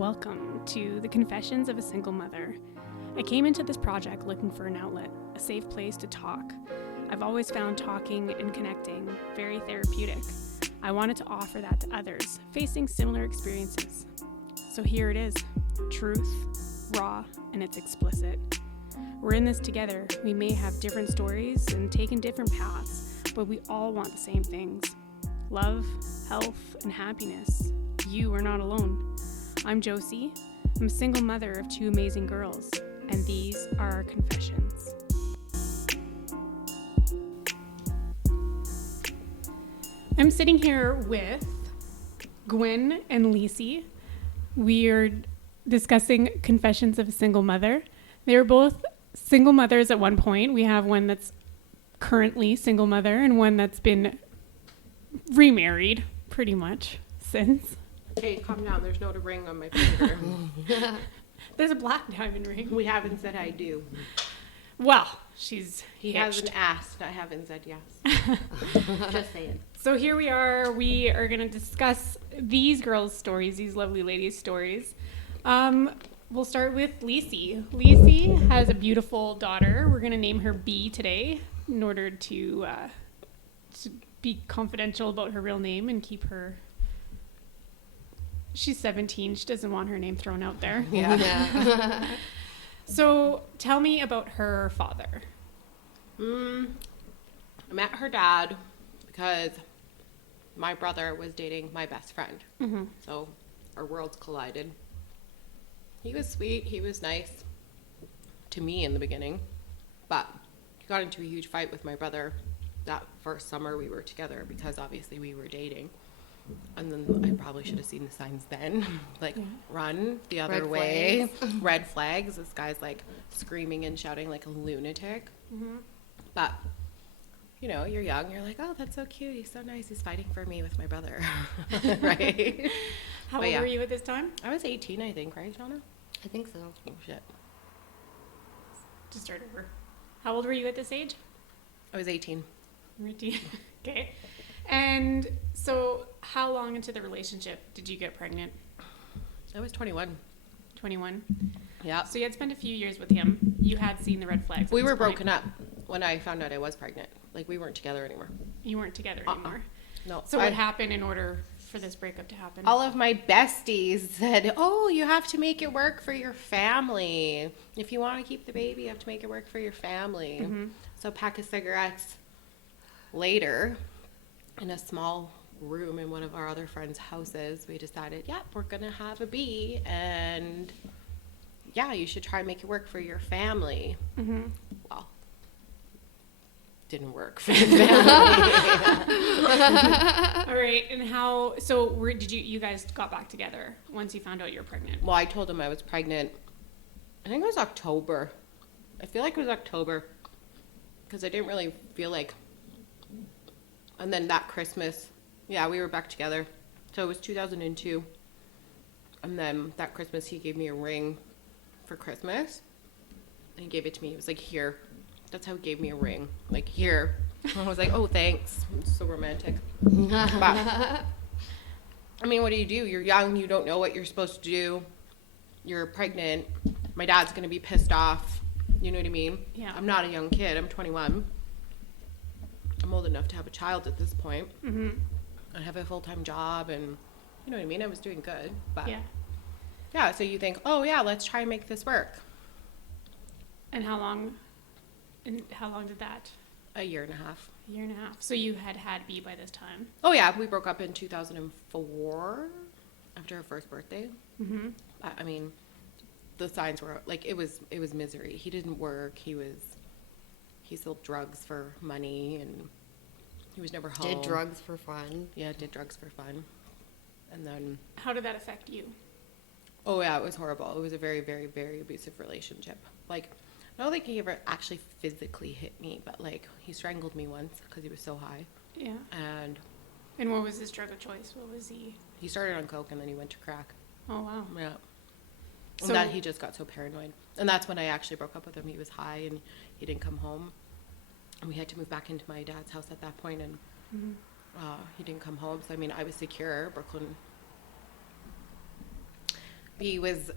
Welcome to the Confessions of a Single Mother. I came into this project looking for an outlet, a safe place to talk. I've always found talking and connecting very therapeutic. I wanted to offer that to others facing similar experiences. So here it is, truth, raw, and it's explicit. We're in this together. We may have different stories and taken different paths, but we all want the same things. Love, health, and happiness. You are not alone. I'm Josie. I'm a single mother of two amazing girls, and these are our confessions. I'm sitting here with Gwen and Lici. We are discussing Confessions of a Single Mother. They were both single mothers at one point. We have one that's currently single mother and one that's been remarried pretty much since. Hey, calm down. There's no ring on my finger. There's a black diamond ring. We haven't said I do. Well, she's He hitched. hasn't asked. I haven't said yes. Just saying. So here we are. We are going to discuss these girls' stories, these lovely ladies' stories. We'll start with Lici. Lici has a beautiful daughter. We're going to name her B today in order to be confidential about her real name and keep her... She's 17. She doesn't want her name thrown out there. Yeah. So tell me about her father. I met her dad because my brother was dating my best friend. Mm-hmm. So our worlds collided. He was sweet. He was nice to me in the beginning. But he got into a huge fight with my brother that first summer we were together because obviously we were dating. And then I probably should have seen the signs then. Run the other way. Red flags. This guy's like screaming and shouting like a lunatic. Mm-hmm. But, you know, you're young. You're like, oh, that's so cute. He's so nice. He's fighting for me with my brother. Right? How old were you at this time? I was 18, I think. Right, Shauna? I think so. Oh, shit. To start over. How old were you at this age? I was 18. Okay. And so how long into the relationship did you get pregnant? I was 21. 21. Yeah. So you had spent a few years with him. You had seen the red flags. We were broken up when I found out I was pregnant. Like, we weren't together anymore. You weren't together anymore. No. So what happened in order for this breakup to happen? All of my besties said, oh, you have to make it work for your family. If you want to keep the baby, you have to make it work for your family. Mm-hmm. So a pack of cigarettes later, in a small room in one of our other friends' houses, we decided, yeah, we're going to have a bee. And yeah, you should try and make it work for your family. Mm-hmm. Well, didn't work for the family. All right. And how, so did you guys got back together once you found out you're pregnant? Well, I told him I was pregnant. I think it was October. I feel like it was October because I didn't really feel like. And then that Christmas, yeah, we were back together. So it was 2002. And then that Christmas, he gave me a ring for Christmas. And he gave it to me. He was like, here. That's how he gave me a ring. Like, here. And I was like, oh, thanks. It's so romantic. But, I mean, what do? You're young. You don't know what you're supposed to do. You're pregnant. My dad's going to be pissed off. You know what I mean? Yeah. I'm not a young kid. I'm 21. I'm old enough to have a child at this point. Mm-hmm. I have a full-time job and, you know what I mean? I was doing good. But, yeah, so you think, oh, yeah, let's try and make this work. And how long did that? A year and a half. A year and a half. So you had B by this time. Oh, yeah, we broke up in 2004 after her first birthday. Mm-hmm. I mean, the signs were, like, it was misery. He didn't work. He sold drugs for money, and he was never home. Did drugs for fun. Yeah, did drugs for fun. And then... How did that affect you? Oh, yeah, it was horrible. It was a very, very, very abusive relationship. Like, I don't think he ever actually physically hit me, but, like, he strangled me once because he was so high. Yeah. And what was his drug of choice? What was he? He started on coke, and then he went to crack. Oh, wow. Yeah. So And that he just got so paranoid. And that's when I actually broke up with him. He was high, and he didn't come home. And we had to move back into my dad's house at that point, and he didn't come home. So, I mean, I was secure. Brooklyn he was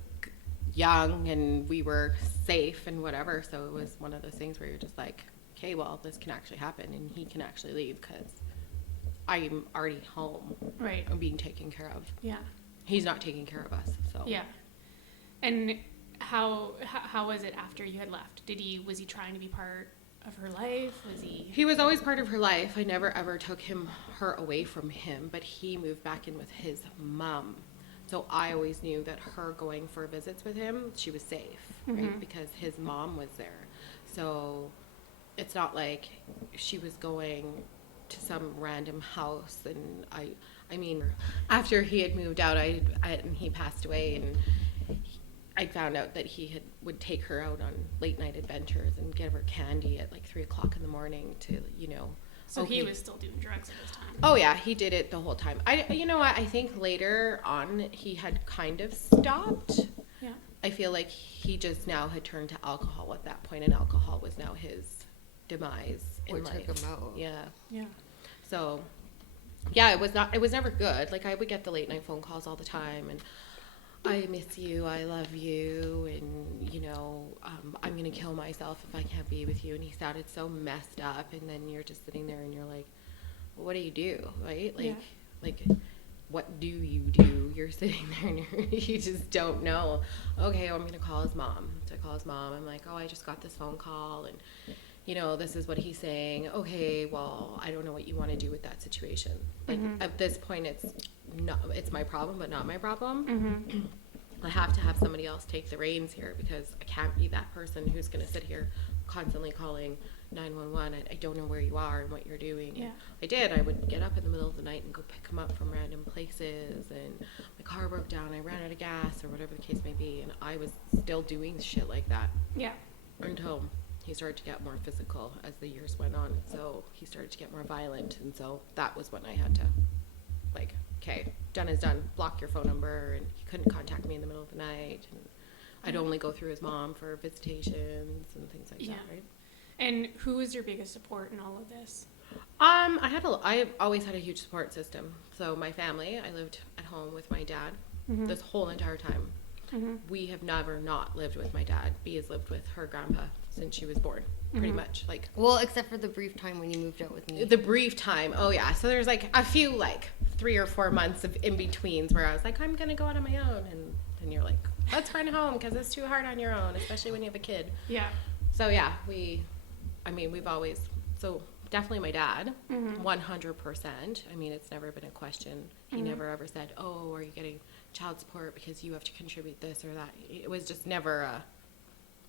young and we were safe and whatever. So it was one of those things where you're just like, okay, well, this can actually happen and he can actually leave because I'm already home. Right. I'm being taken care of. Yeah. He's not taking care of us. So Yeah. And how was it after you had left? Was he trying to be part of her life? He was always part of her life. I never ever took her away from him, but he moved back in with his mom. So I always knew that her going for visits with him, she was safe, right? Because his mom was there. So it's not like she was going to some random house. And I mean, after he had moved out, and he passed away, and I found out that he would take her out on late night adventures and give her candy at like 3:00 in the morning to, So he was still doing drugs at this time. Oh yeah, he did it the whole time. You know what? I think later on he had kind of stopped. Yeah. I feel like he just now had turned to alcohol at that point, and alcohol was now his demise in life. Took him out. Yeah. Yeah. So, yeah, it was never good. Like I would get the late night phone calls all the time, and I miss you, I love you, and I'm gonna kill myself if I can't be with you. And he sounded so messed up, and then you're just sitting there and you're like, well, what do you do, right? Like what do you do? You're sitting there and you just don't know. Okay, I'm gonna call his mom. So I call his mom. I'm like, oh, I just got this phone call, and this is what he's saying. Okay, well, I don't know what you want to do with that situation. Like at this point, it's my problem, but not my problem. I have to have somebody else take the reins here because I can't be that person who's going to sit here constantly calling 911. I don't know where you are and what you're doing. Yeah. I would get up in the middle of the night and go pick him up from random places, and my car broke down, I ran out of gas or whatever the case may be, and I was still doing shit like that. Yeah. Until he started to get more physical as the years went on. So he started to get more violent, and so that was when I had to, like, okay, done is done. Block your phone number, and he couldn't contact me in the middle of the night, and I'd only go through his mom for visitations and things like that, right? And who was your biggest support in all of this? I always had a huge support system. So my family, I lived at home with my dad this whole entire time. We have never not lived with my dad. B has lived with her grandpa since she was born, pretty much. Like, well, except for the brief time when you moved out with me. the brief time. Oh yeah. So there's like a few 3 or 4 months of in betweens where I was like, I'm gonna go out on my own, and then you're like, let's run home because it's too hard on your own, especially when you have a kid. Yeah. So yeah, we've always, so definitely my dad, 100%. I mean, it's never been a question. He never ever said, oh, are you getting child support because you have to contribute this or that. It was just never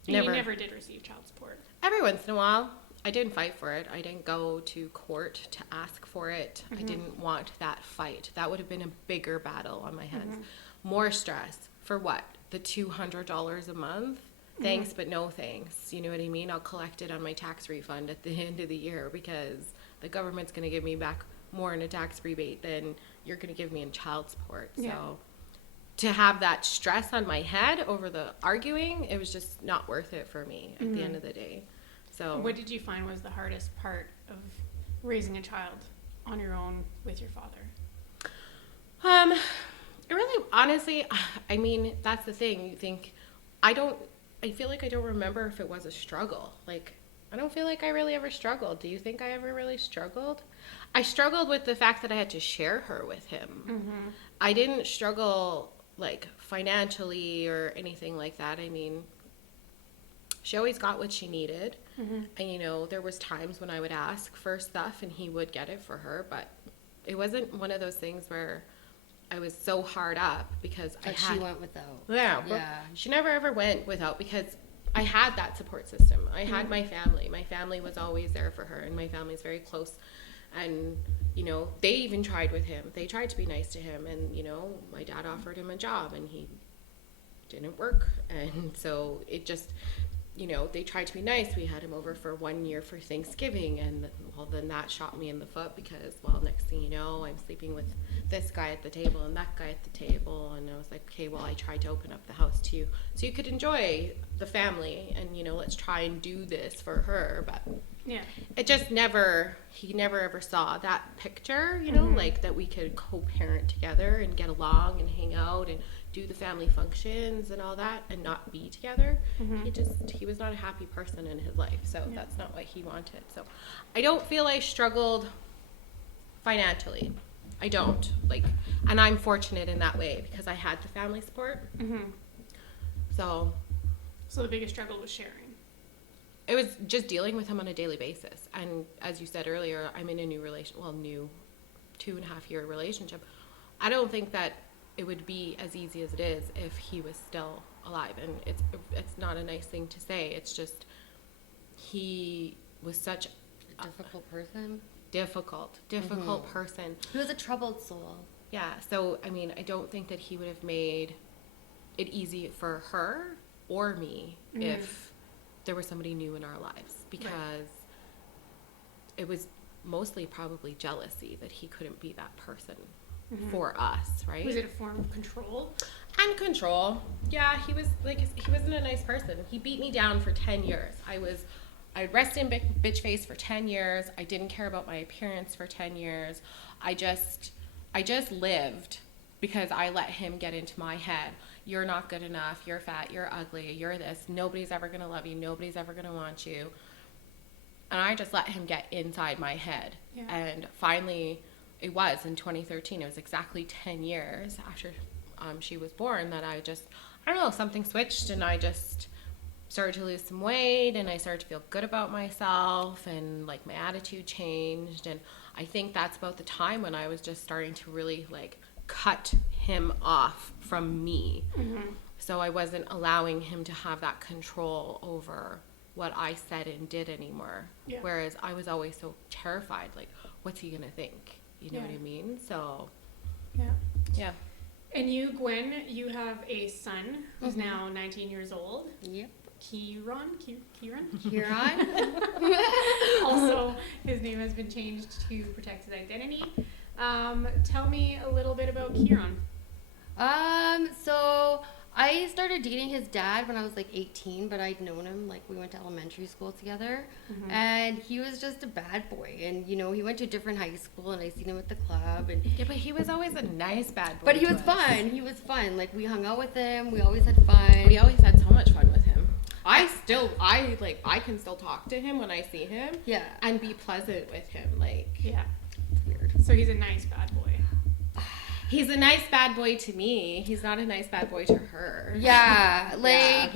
You never did receive child support. Every once in a while, I didn't fight for it. I didn't go to court to ask for it. I didn't want that fight. That would have been a bigger battle on my hands. More stress. For what? The $200 a month? Thanks, but no thanks. You know what I mean? I'll collect it on my tax refund at the end of the year because the government's going to give me back more in a tax rebate than you're going to give me in child support. Yeah. So to have that stress on my head over the arguing, it was just not worth it for me at the end of the day. So what did you find was the hardest part of raising a child on your own with your father? It really, honestly, I mean, that's the thing. You think, I feel like I don't remember if it was a struggle. Like, I don't feel like I really ever struggled. Do you think I ever really struggled? I struggled with the fact that I had to share her with him. I didn't struggle, financially or anything like that. I mean, she always got what she needed. And, there was times when I would ask for stuff and he would get it for her, but it wasn't one of those things where I was so hard up because she went without. Yeah. She never ever went without because I had that support system. I had my family. My family was always there for her, and my family's very close. And, they even tried with him. They tried to be nice to him, and, my dad offered him a job, and he didn't work. And so it just, they tried to be nice. We had him over for 1 year for Thanksgiving, and, then that shot me in the foot because, next thing you know, I'm sleeping with this guy at the table and that guy at the table, and I was like, okay, well, I tried to open up the house to you so you could enjoy the family, and, let's try and do this for her, but Yeah. it just he never ever saw that picture, that we could co-parent together and get along and hang out and do the family functions and all that and not be together. He was not a happy person in his life, so that's not what he wanted. So I don't feel I struggled financially. I don't, like, and I'm fortunate in that way because I had the family support. So the biggest struggle was sharing. it was just dealing with him on a daily basis. And as you said earlier, I'm in a new 2.5-year relationship. I don't think that it would be as easy as it is if he was still alive. And it's not a nice thing to say. It's just he was such A difficult person. difficult person. He was a troubled soul. Yeah, so I mean, I don't think that he would have made it easy for her or me if there was somebody new in our lives, because it was mostly probably jealousy that he couldn't be that person for us, right? Was it a form of control? And control. Yeah, he wasn't a nice person. He beat me down for 10 years. I rested in bitch face for 10 years. I didn't care about my appearance for 10 years. I just lived because I let him get into my head. You're not good enough. You're fat. You're ugly. You're this. Nobody's ever going to love you. Nobody's ever going to want you. And I just let him get inside my head. Yeah. And finally, it was in 2013. It was exactly 10 years after she was born that I don't know, something switched, and I just started to lose some weight, and I started to feel good about myself, and like my attitude changed. And I think that's about the time when I was just starting to really like cut him off from me. So I wasn't allowing him to have that control over what I said and did anymore. Yeah. Whereas I was always so terrified, like, what's he gonna think? You know what I mean? So yeah. And you, Gwen, you have a son who's now 19 years old. Yep. Kieran. Also, his name has been changed to protect his identity. Tell me a little bit about Kieran. So I started dating his dad when I was like 18, but I'd known him, like we went to elementary school together, and he was just a bad boy. And you know, he went to a different high school, and I seen him at the club. And yeah, but he was always a nice bad boy. But he was fun. He was fun. Like we hung out with him. We always had fun. We always had so much fun with him. I can still talk to him when I see him. Yeah. And be pleasant with him. Like, yeah. It's weird. So he's a nice bad boy. He's a nice bad boy to me. He's not a nice bad boy to her. Yeah, like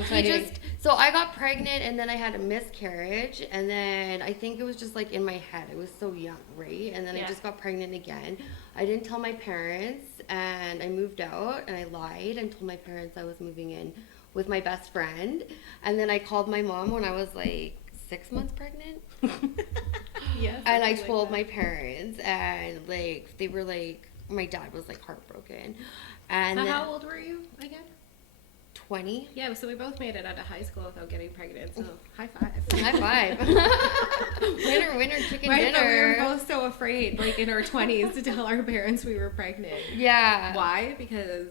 so I got pregnant and then I had a miscarriage, and then I think it was just like in my head. I was so young, right? And then I just got pregnant again. I didn't tell my parents, and I moved out, and I lied and told my parents I was moving in with my best friend. And then I called my mom when I was like 6 months pregnant. Yes. And I told my parents, and like they were like, my dad was like heartbroken. And how old were you again? 20. Yeah, so we both made it out of high school without getting pregnant. So high five. High five. winner, chicken right, dinner. But we were both so afraid, like in our 20s, to tell our parents we were pregnant. Yeah. Why? Because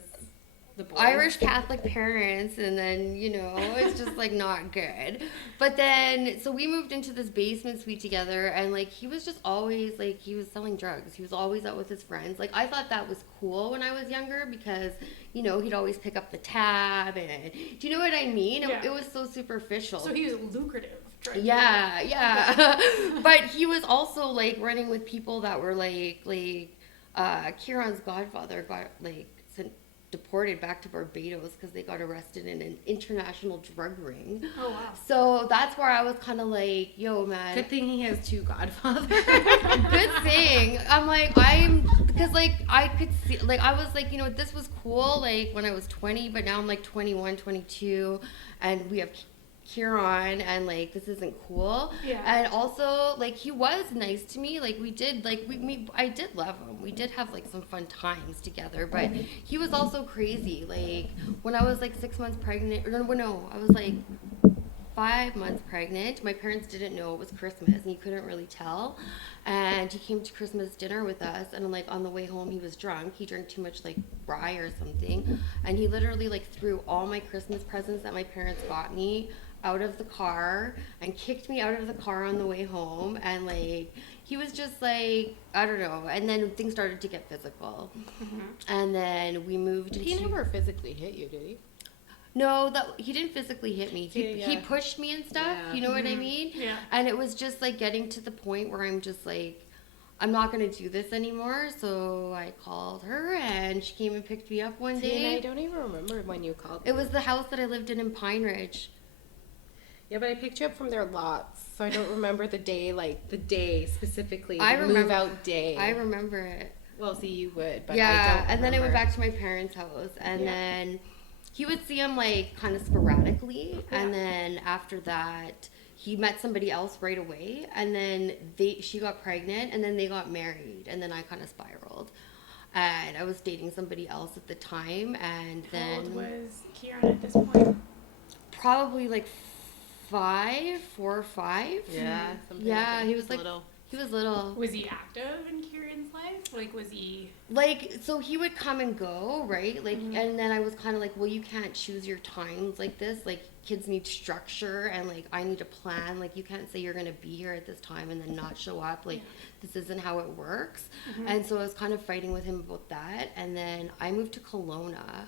the boys. Irish Catholic parents, and then, you know, it's just like not good. But then, so we moved into this basement suite together, and like he was just always like, he was selling drugs. He was always out with his friends. Like I thought that was cool when I was younger, because, you know, he'd always pick up the tab, and do you know what I mean? It was so superficial. So he was lucrative. Yeah. But he was also like running with people that were like Kieran's godfather got like deported back to Barbados because they got arrested in an international drug ring. Oh wow. So that's where I was kind of like, yo man, good thing he has two godfathers. Good thing. Because like I could see, like I was like, you know, this was cool like when I was 20, but now I'm like 21, 22, and we have Kieran, and like this isn't cool. Yeah. And also like he was nice to me. Like we did, like I did love him. We did have like some fun times together, but he was also crazy. Like when I was like 6 months pregnant, no, I was like 5 months pregnant. My parents didn't know it was Christmas, and he couldn't really tell. And he came to Christmas dinner with us, and like on the way home he was drunk. He drank too much like rye or something, and he literally like threw all my Christmas presents that my parents got me out of the car and kicked me out of the car on the way home, and like he was just like, I don't know, and then things started to get physical. And then we moved He into, never physically hit you, did he? no, that he didn't physically hit me. He Yeah. pushed me and stuff. Yeah. You know what I mean? Yeah. And it was just like getting to the point where I'm just like, I'm not gonna do this anymore. So I called her, and she came and picked me up one See, and I day. don't even remember when you called. It was the house that I lived in Pine Ridge. Yeah, but I picked you up from their lots, so I don't remember the day, like the day specifically. I the remember- move out day. I remember it. Well, see, you would, but I Yeah, don't. and then I went remember. back to my parents' house, and Yeah. then he would see him like kind of sporadically, Yeah. and then after that, he met somebody else right away, and then she got pregnant, and then they got married, and then I kind of spiraled, and I was dating somebody else at the time, and How old then was Kieran at this point? probably like 4 or 5. Yeah, something Yeah, like that. he was like little. he was little. Was he active in Kieran's life? Like, was he? Like, so he would come and go, right? Like, Mm-hmm. and then I was kind of like, well, you can't choose your times like this. Like, kids need structure, and like, I need a plan. Like, you can't say you're gonna be here at this time and then not show up. Like, this isn't how it works. Mm-hmm. And so I was kind of fighting with him about that. And then I moved to Kelowna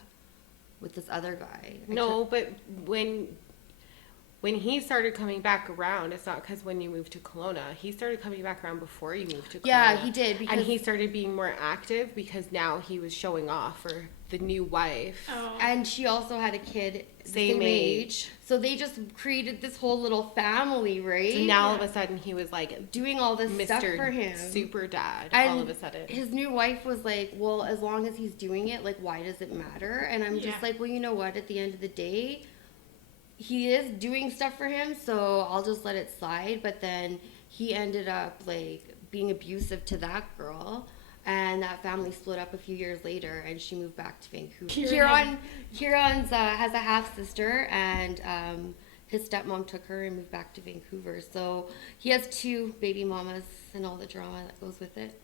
with this other guy. No, but when he started coming back around, it's not because when you moved to Kelowna. He started coming back around before you moved to Kelowna. Yeah, he did, And because- he started being more active because now he was showing off for the new wife. Oh. And she also had a kid the Same age. So they just created this whole little family, right? So now all of a sudden he was like doing all this stuff for Mr. him. Super Dad And all of a sudden. his new wife was like, well, as long as he's doing it, like, why does it matter? And I'm Yeah. just like, well, you know what? At the end of the day, he is doing stuff for him, so I'll just let it slide. But then he ended up, like, being abusive to that girl. And that family split up a few years later, and she moved back to Vancouver. Kieran's has a half sister, and his stepmom took her and moved back to Vancouver. So he has 2 baby mamas and all the drama that goes with it.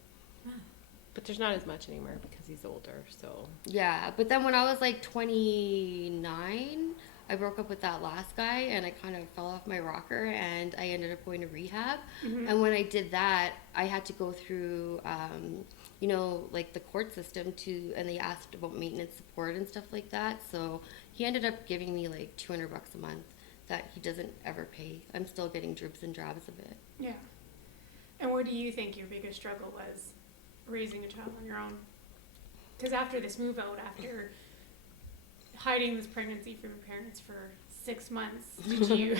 But there's not as much anymore because he's older, so. Yeah, but then when I was like 29, I broke up with that last guy, and I kind of fell off my rocker, and I ended up going to rehab. And when I did that, I had to go through, you know, like the court system and they asked about maintenance support and stuff like that. So he ended up giving me like $200 a month that he doesn't ever pay. I'm still getting dribs and drabs of it. Yeah. And what do you think your biggest struggle was raising a child on your own? Because after this move out, after hiding this pregnancy from your parents for 6 months, did you?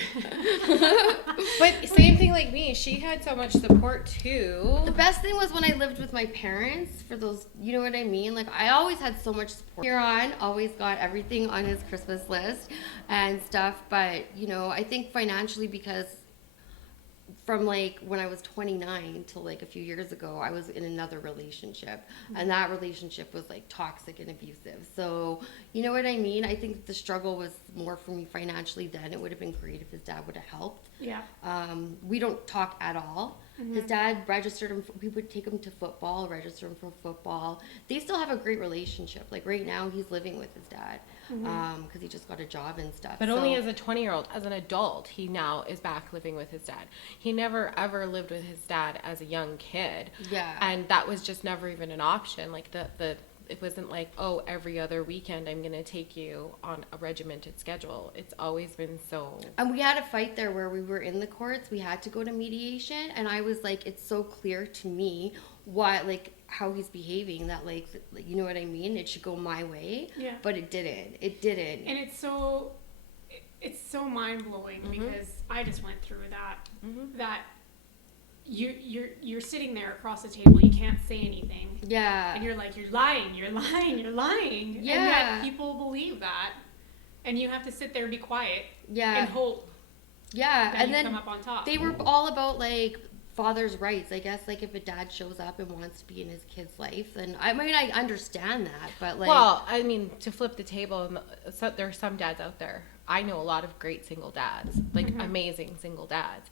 But same thing like me. She had so much support too. The best thing was when I lived with my parents for those, you know what I mean? Like, I always had so much support. Kieran always got everything on his Christmas list and stuff, but, you know, I think financially, because from like when I was 29 till like a few years ago, I was in another relationship, and that relationship was like toxic and abusive. So, you know what I mean? I think the struggle was more for me financially then. It would have been great if his dad would have helped. Yeah. We don't talk at all. His dad registered him. We would take him to football, register him for football. They still have a great relationship. Like right now, he's living with his dad because he just got a job and stuff. But only as a 20-year-old, as an adult, he now is back living with his dad. He never ever lived with his dad as a young kid. Yeah. And that was just never even an option. Like it wasn't like, oh, every other weekend I'm gonna take you on a regimented schedule. It's always been so. And we had a fight there where we were in the courts. We had to go to mediation, and I was like, it's so clear to me why, like, how he's behaving, that like you know what I mean? It should go my way. Yeah. But it didn't. It didn't. And it's so mind blowing because I just went through that. That you're sitting there across the table, you can't say anything, Yeah. and you're like, you're lying, Yeah. and yet people believe that, and you have to sit there and be quiet Yeah. and hope Yeah. that And you then come up on top. they were all about like father's rights, I guess. Like if a dad shows up and wants to be in his kid's life, then I mean I understand that, but like, Well, I mean, to flip the table, there are some dads out there. I know a lot of great single dads, like amazing single dads,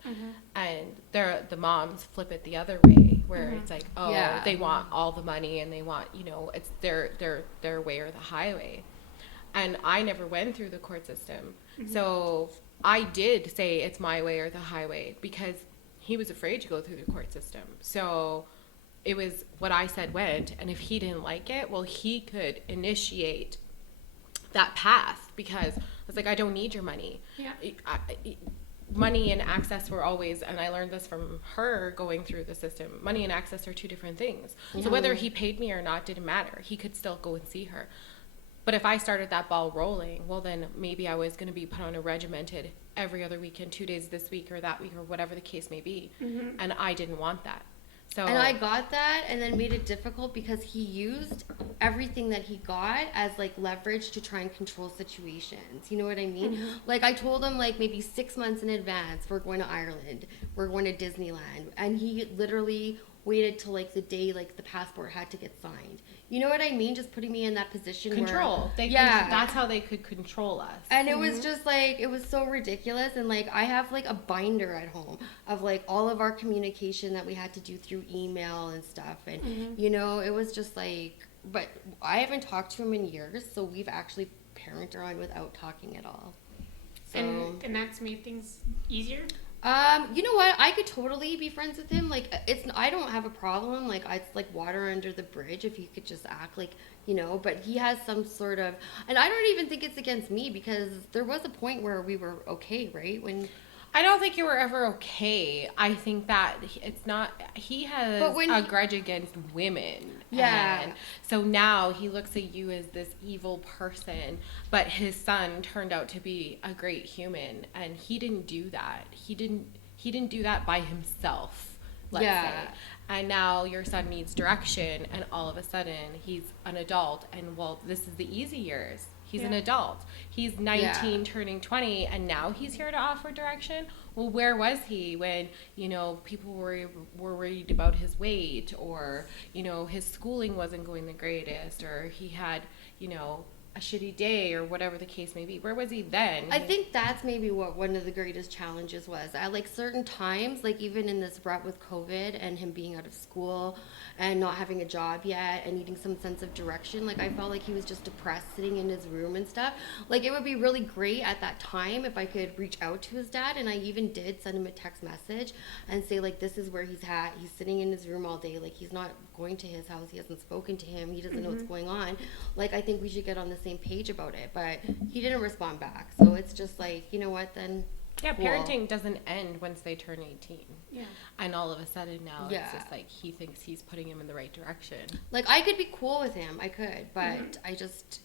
and the moms flip it the other way, where it's like, oh, Yeah. they want all the money and they want, it's their way or the highway. And I never went through the court system, so I did say it's my way or the highway because he was afraid to go through the court system. So it was what I said went, and if he didn't like it, well, he could initiate that path because I was like, I don't need your money. Yeah. Money and access were always, and I learned this from her going through the system, money and access are two different things. So whether he paid me or not didn't matter. He could still go and see her. But if I started that ball rolling, well, then maybe I was going to be put on a regimented every other weekend, 2 days this week or that week or whatever the case may be. And I didn't want that. So, and I got that and then made it difficult because he used everything that he got as like leverage to try and control situations. You know what I mean? Like I told him like maybe 6 months in advance, we're going to Ireland, we're going to Disneyland. And he literally waited till like the day like the passport had to get signed. You know what I mean? Just putting me in that position control. where That's how they could control us. And it was just like, it was so ridiculous. And like, I have like a binder at home of like all of our communication that we had to do through email and stuff. And, you know, it was just like, but I haven't talked to him in years. So we've actually parented on without talking at all. So, and that's made things easier? You know what? I could totally be friends with him. Like, I don't have a problem. Like, it's like water under the bridge if he could just act like, you know, but he has some sort of, and I don't even think it's against me because there was a point where we were okay, right? When I don't think you were ever okay. I think that it's not, he has a grudge against women. Yeah. And so now he looks at you as this evil person, but his son turned out to be a great human and he didn't do that. He didn't do that by himself, let's say. And now your son needs direction and all of a sudden he's an adult and well, this is the easy years. He's an adult. He's 19 turning 20 and now he's here to offer direction. Well, where was he when, you know, people were worried about his weight or, you know, his schooling wasn't going the greatest or he had, you know, a shitty day or whatever the case may be. Where was he then? I think that's maybe what one of the greatest challenges was. At like certain times, like even in this rut with COVID and him being out of school and not having a job yet and needing some sense of direction, like I felt like he was just depressed sitting in his room and stuff. Like it would be really great at that time if I could reach out to his dad, and I even did send him a text message and say like, this is where he's at. He's sitting in his room all day. Like he's not going to his house. He hasn't spoken to him. He doesn't know what's going on. Like I think we should get on the same page about it, but he didn't respond back. So it's just like, you know what, then cool. Parenting doesn't end once they turn 18. Yeah. And all of a sudden now it's just like he thinks he's putting him in the right direction. Like I could be cool with him. I could, but I just,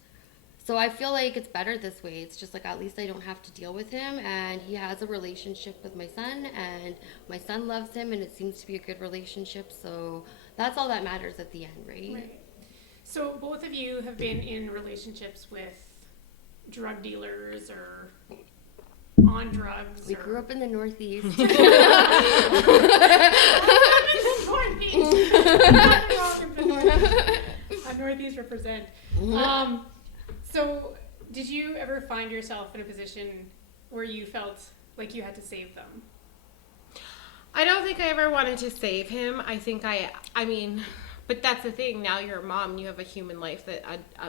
so I feel like it's better this way. It's just like at least I don't have to deal with him, and he has a relationship with my son and my son loves him and it seems to be a good relationship. So that's all that matters at the end, right? So both of you have been in relationships with drug dealers or on drugs. We grew up in the Northeast. Northeast represent. So did you ever find yourself in a position where you felt like you had to save them? I don't think I ever wanted to save him. I think I mean, but that's the thing. Now you're a mom. You have a human life that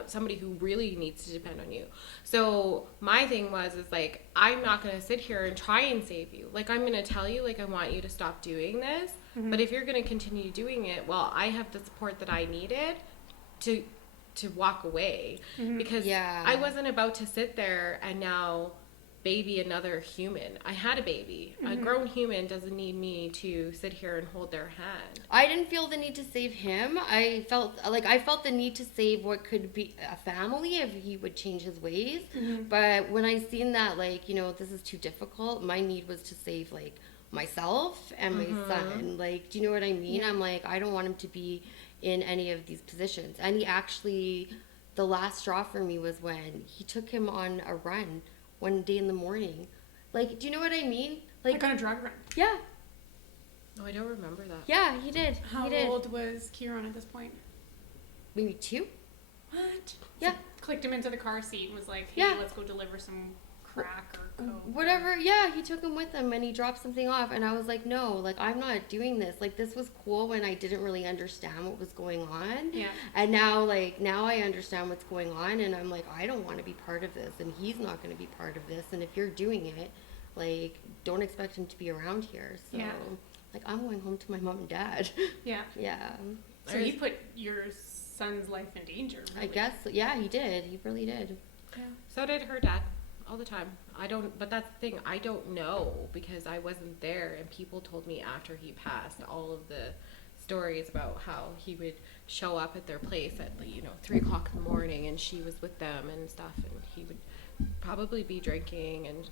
somebody who really needs to depend on you. So my thing is like, I'm not going to sit here and try and save you. Like, I'm going to tell you, like, I want you to stop doing this. But if you're going to continue doing it, well, I have the support that I needed to walk away. Because I wasn't about to sit there and now baby another human. I had a baby. A grown human doesn't need me to sit here and hold their hand. I didn't feel the need to save him. I felt the need to save what could be a family if he would change his ways. But when I seen that, like, you know, this is too difficult, my need was to save like myself and my son. Like, do you know what I mean? I'm like, I don't want him to be in any of these positions. And he actually, the last straw for me was when he took him on a run one day in the morning. Like, do you know what I mean? Like on a drug run? Yeah. Oh, I don't remember that. Yeah, he did. How old was Kieran at this point? Maybe 2. What? Yeah. So clicked him into the car seat and was like, hey, let's go deliver some crack or coke. Whatever. Yeah, he took him with him and he dropped something off. And I was like, no, like, I'm not doing this. Like, this was cool when I didn't really understand what was going on. Yeah. And now I understand what's going on. And I'm like, I don't want to be part of this. And he's not going to be part of this. And if you're doing it, like, don't expect him to be around here. So, Yeah. like, I'm going home to my mom and dad. Yeah. Yeah. So he put your son's life in danger, really. I guess, yeah, he did. He really did. Yeah. So did her dad, all the time. But that's the thing, I don't know because I wasn't there, and people told me after he passed all of the stories about how he would show up at their place at 3:00 in the morning, and she was with them and stuff, and he would probably be drinking, and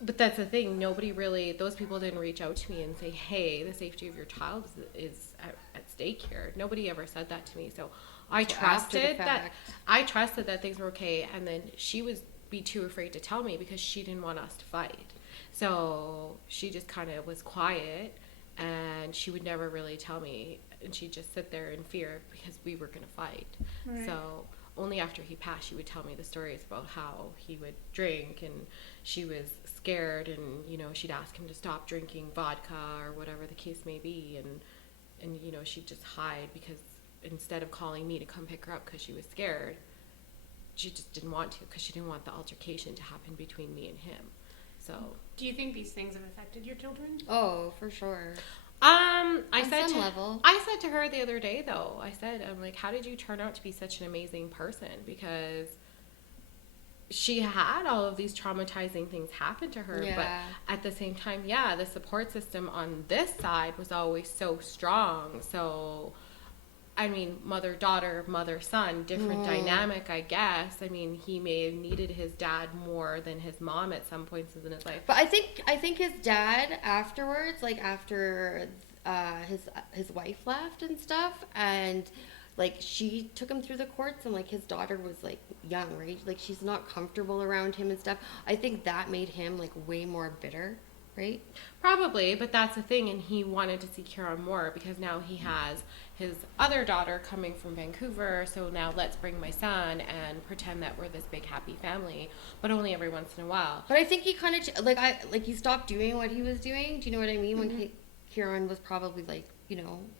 but that's the thing, nobody really, those people didn't reach out to me and say, hey, the safety of your child is at stake here. Nobody ever said that to me. So I trusted that things were okay, and then she was be too afraid to tell me because she didn't want us to fight. So she just kind of was quiet, and she would never really tell me, and she'd just sit there in fear because we were going to fight. Right. So only after he passed, she would tell me the stories about how he would drink, and she was scared, and she'd ask him to stop drinking vodka or whatever the case may be, and she'd just hide because instead of calling me to come pick her up because she was scared, she just didn't want to because she didn't want the altercation to happen between me and him. So Do you think these things have affected your children? Oh, for sure. I On said some to, level. I said to her the other day, though, I'm like, how did you turn out to be such an amazing person? Because she had all of these traumatizing things happen to her, Yeah. but at the same time, the support system on this side was always so strong. So, I mean, mother-daughter, mother-son, different dynamic, I guess. I mean, he may have needed his dad more than his mom at some points in his life. But I think his dad afterwards, like after his wife left and stuff, and like she took him through the courts, and like his daughter was like young, right? Like she's not comfortable around him and stuff. I think that made him like way more bitter, right? Probably, but that's the thing, and he wanted to see Kieran more because now he has his other daughter coming from Vancouver, so now let's bring my son and pretend that we're this big happy family, but only every once in a while. But I think he kind of he stopped doing what he was doing. Do you know what I mean? When Kieran was probably like,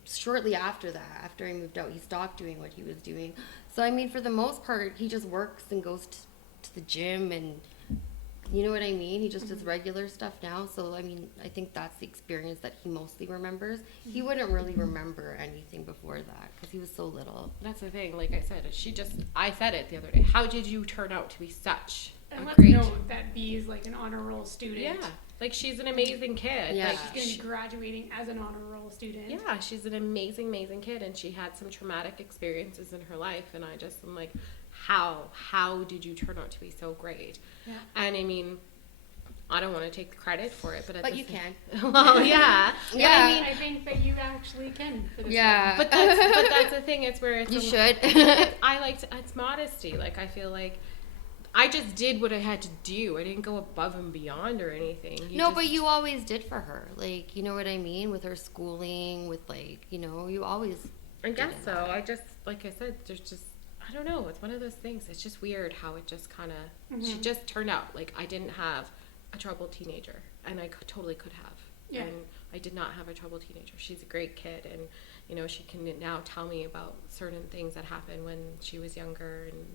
shortly after that, after he moved out, he stopped doing what he was doing. So I mean, for the most part, he just works and goes to the gym, and you know what I mean? He just does regular stuff now. So I mean, I think that's the experience that he mostly remembers. He wouldn't really remember anything before that because he was so little. That's the thing, like I said, I said it the other day. How did you turn out to be such And a let's great... note that B is like an honor roll student. Yeah, like she's an amazing kid. Yeah. Like, She's going to be graduating as an honor roll student. yeah, she's an amazing kid, and she had some traumatic experiences in her life, and I just am like, how did you turn out to be so great? Yeah. And I mean, I don't want to take the credit for it, but You can. Well, yeah. Yeah. I mean, I think that you actually can for this Yeah. but that's the thing. It's where it's You should. it's modesty. Like I feel like I just did what I had to do. I didn't go above and beyond or anything. But you always did for her. Like, you know what I mean? With her schooling, with like, you always. I guess did so. that. I just, like I said, there's just, I don't know. It's one of those things. It's just weird how it just kind of, she just turned out like I didn't have a troubled teenager, and I totally could have. Yeah. And I did not have a troubled teenager. She's a great kid, and she can now tell me about certain things that happened when she was younger, and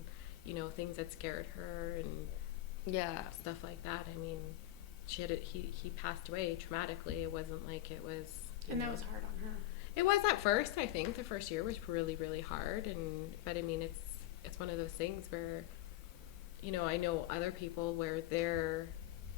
things that scared her and stuff like that. I mean, he passed away traumatically. It wasn't like it was. And that was hard on her. It was at first. I think the first year was really, really hard, but I mean, it's one of those things where, I know other people where their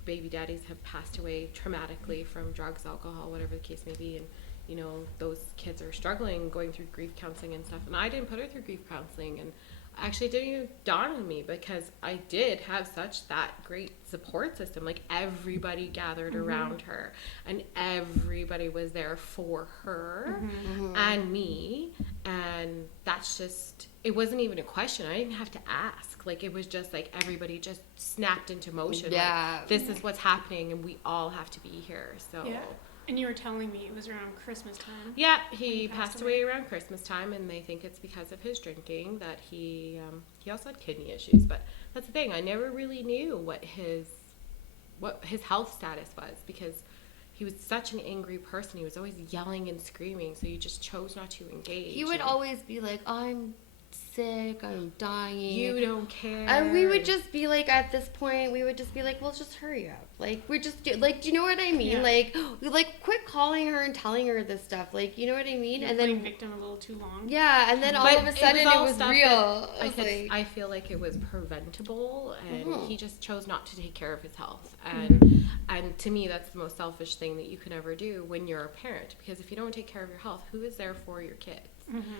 baby daddies have passed away traumatically from drugs, alcohol, whatever the case may be, and those kids are struggling, going through grief counseling and stuff. And I didn't put her through grief counseling, and actually it didn't even dawn on me because I did have such that great support system. Like everybody gathered around her, and everybody was there for her and me, and that's just, it wasn't even a question. I didn't have to ask. Like it was just like everybody just snapped into motion. Yeah. Like, this is what's happening, and we all have to be here. So Yeah. And you were telling me it was around Christmas time. yeah, he passed away around Christmas time, and they think it's because of his drinking. That he also had kidney issues, but that's the thing. I never really knew what his health status was because he was such an angry person. He was always yelling and screaming, so you just chose not to engage. He would always be like, I'm sick, I'm dying. You don't care. And we would just be like, at this point, we would just be like, well, just hurry up. Like, we're just, like, do you know what I mean? Yeah. Like, quit calling her and telling her this stuff. Like, you know what I mean? You're and playing then, victim a little too long. yeah, and then all But of a sudden it was stuff real. that I feel like it was preventable, and Mhm. he just chose not to take care of his health. Mm-hmm. And to me, that's the most selfish thing that you can ever do when you're a parent. Because if you don't take care of your health, who is there for your kids? Mm-hmm.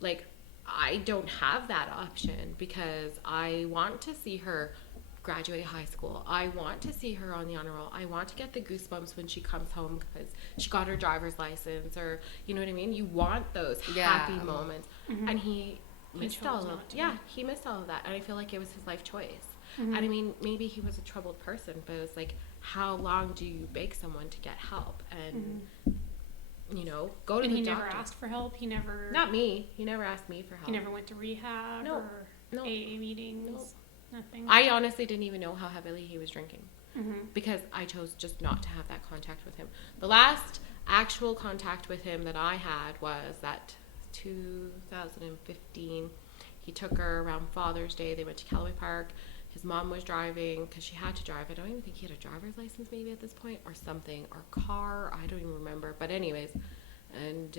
Like, I don't have that option because I want to see her graduate high school. I want to see her on the honor roll. I want to get the goosebumps when she comes home because she got her driver's license, or you know what I mean? You want those happy moments. Mm-hmm. And he missed chose all of not to. Yeah, he missed all of that. And I feel like it was his life choice. Mm-hmm. And I mean, maybe he was a troubled person, but it was like, how long do you beg someone to get help? And you know, go to And the he doctor. never asked for help. He never. Not me. He never asked me for help. He never went to rehab No. or No. AA meetings. No. Nothing. I honestly didn't even know how heavily he was drinking Mm-hmm. because I chose just not to have that contact with him. The last actual contact with him that I had was that 2015. He took her around Father's Day. They went to Callaway Park. His mom was driving because she had to drive. I don't even think he had a driver's license maybe at this point or something, or car. I don't even remember. But anyways, and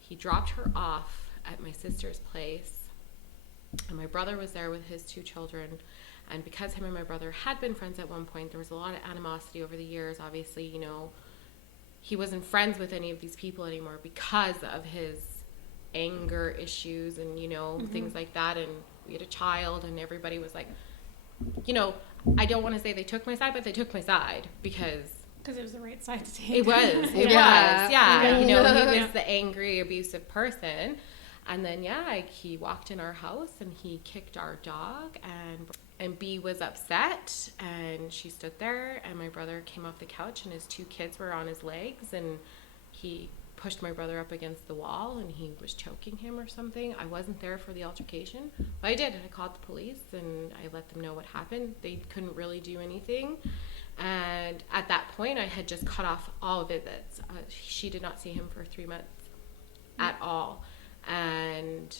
he dropped her off at my sister's place. And my brother was there with his 2 children. And because him and my brother had been friends at one point, there was a lot of animosity over the years. Obviously, you know, he wasn't friends with any of these people anymore because of his anger issues and, you know, things like that. And we had a child, and everybody was like, you know, I don't want to say they took my side, but they took my side because it was the right side to take. it was. Yeah. You know, he was the angry, abusive person. And then, he walked in our house and he kicked our dog, and B was upset, and she stood there, and my brother came off the couch, and his 2 kids were on his legs, and he pushed my brother up against the wall, and he was choking him or something. I wasn't there for the altercation, but I did. I called the police, and I let them know what happened. They couldn't really do anything. And at that point, I had just cut off all visits. She did not see him for 3 months at all. And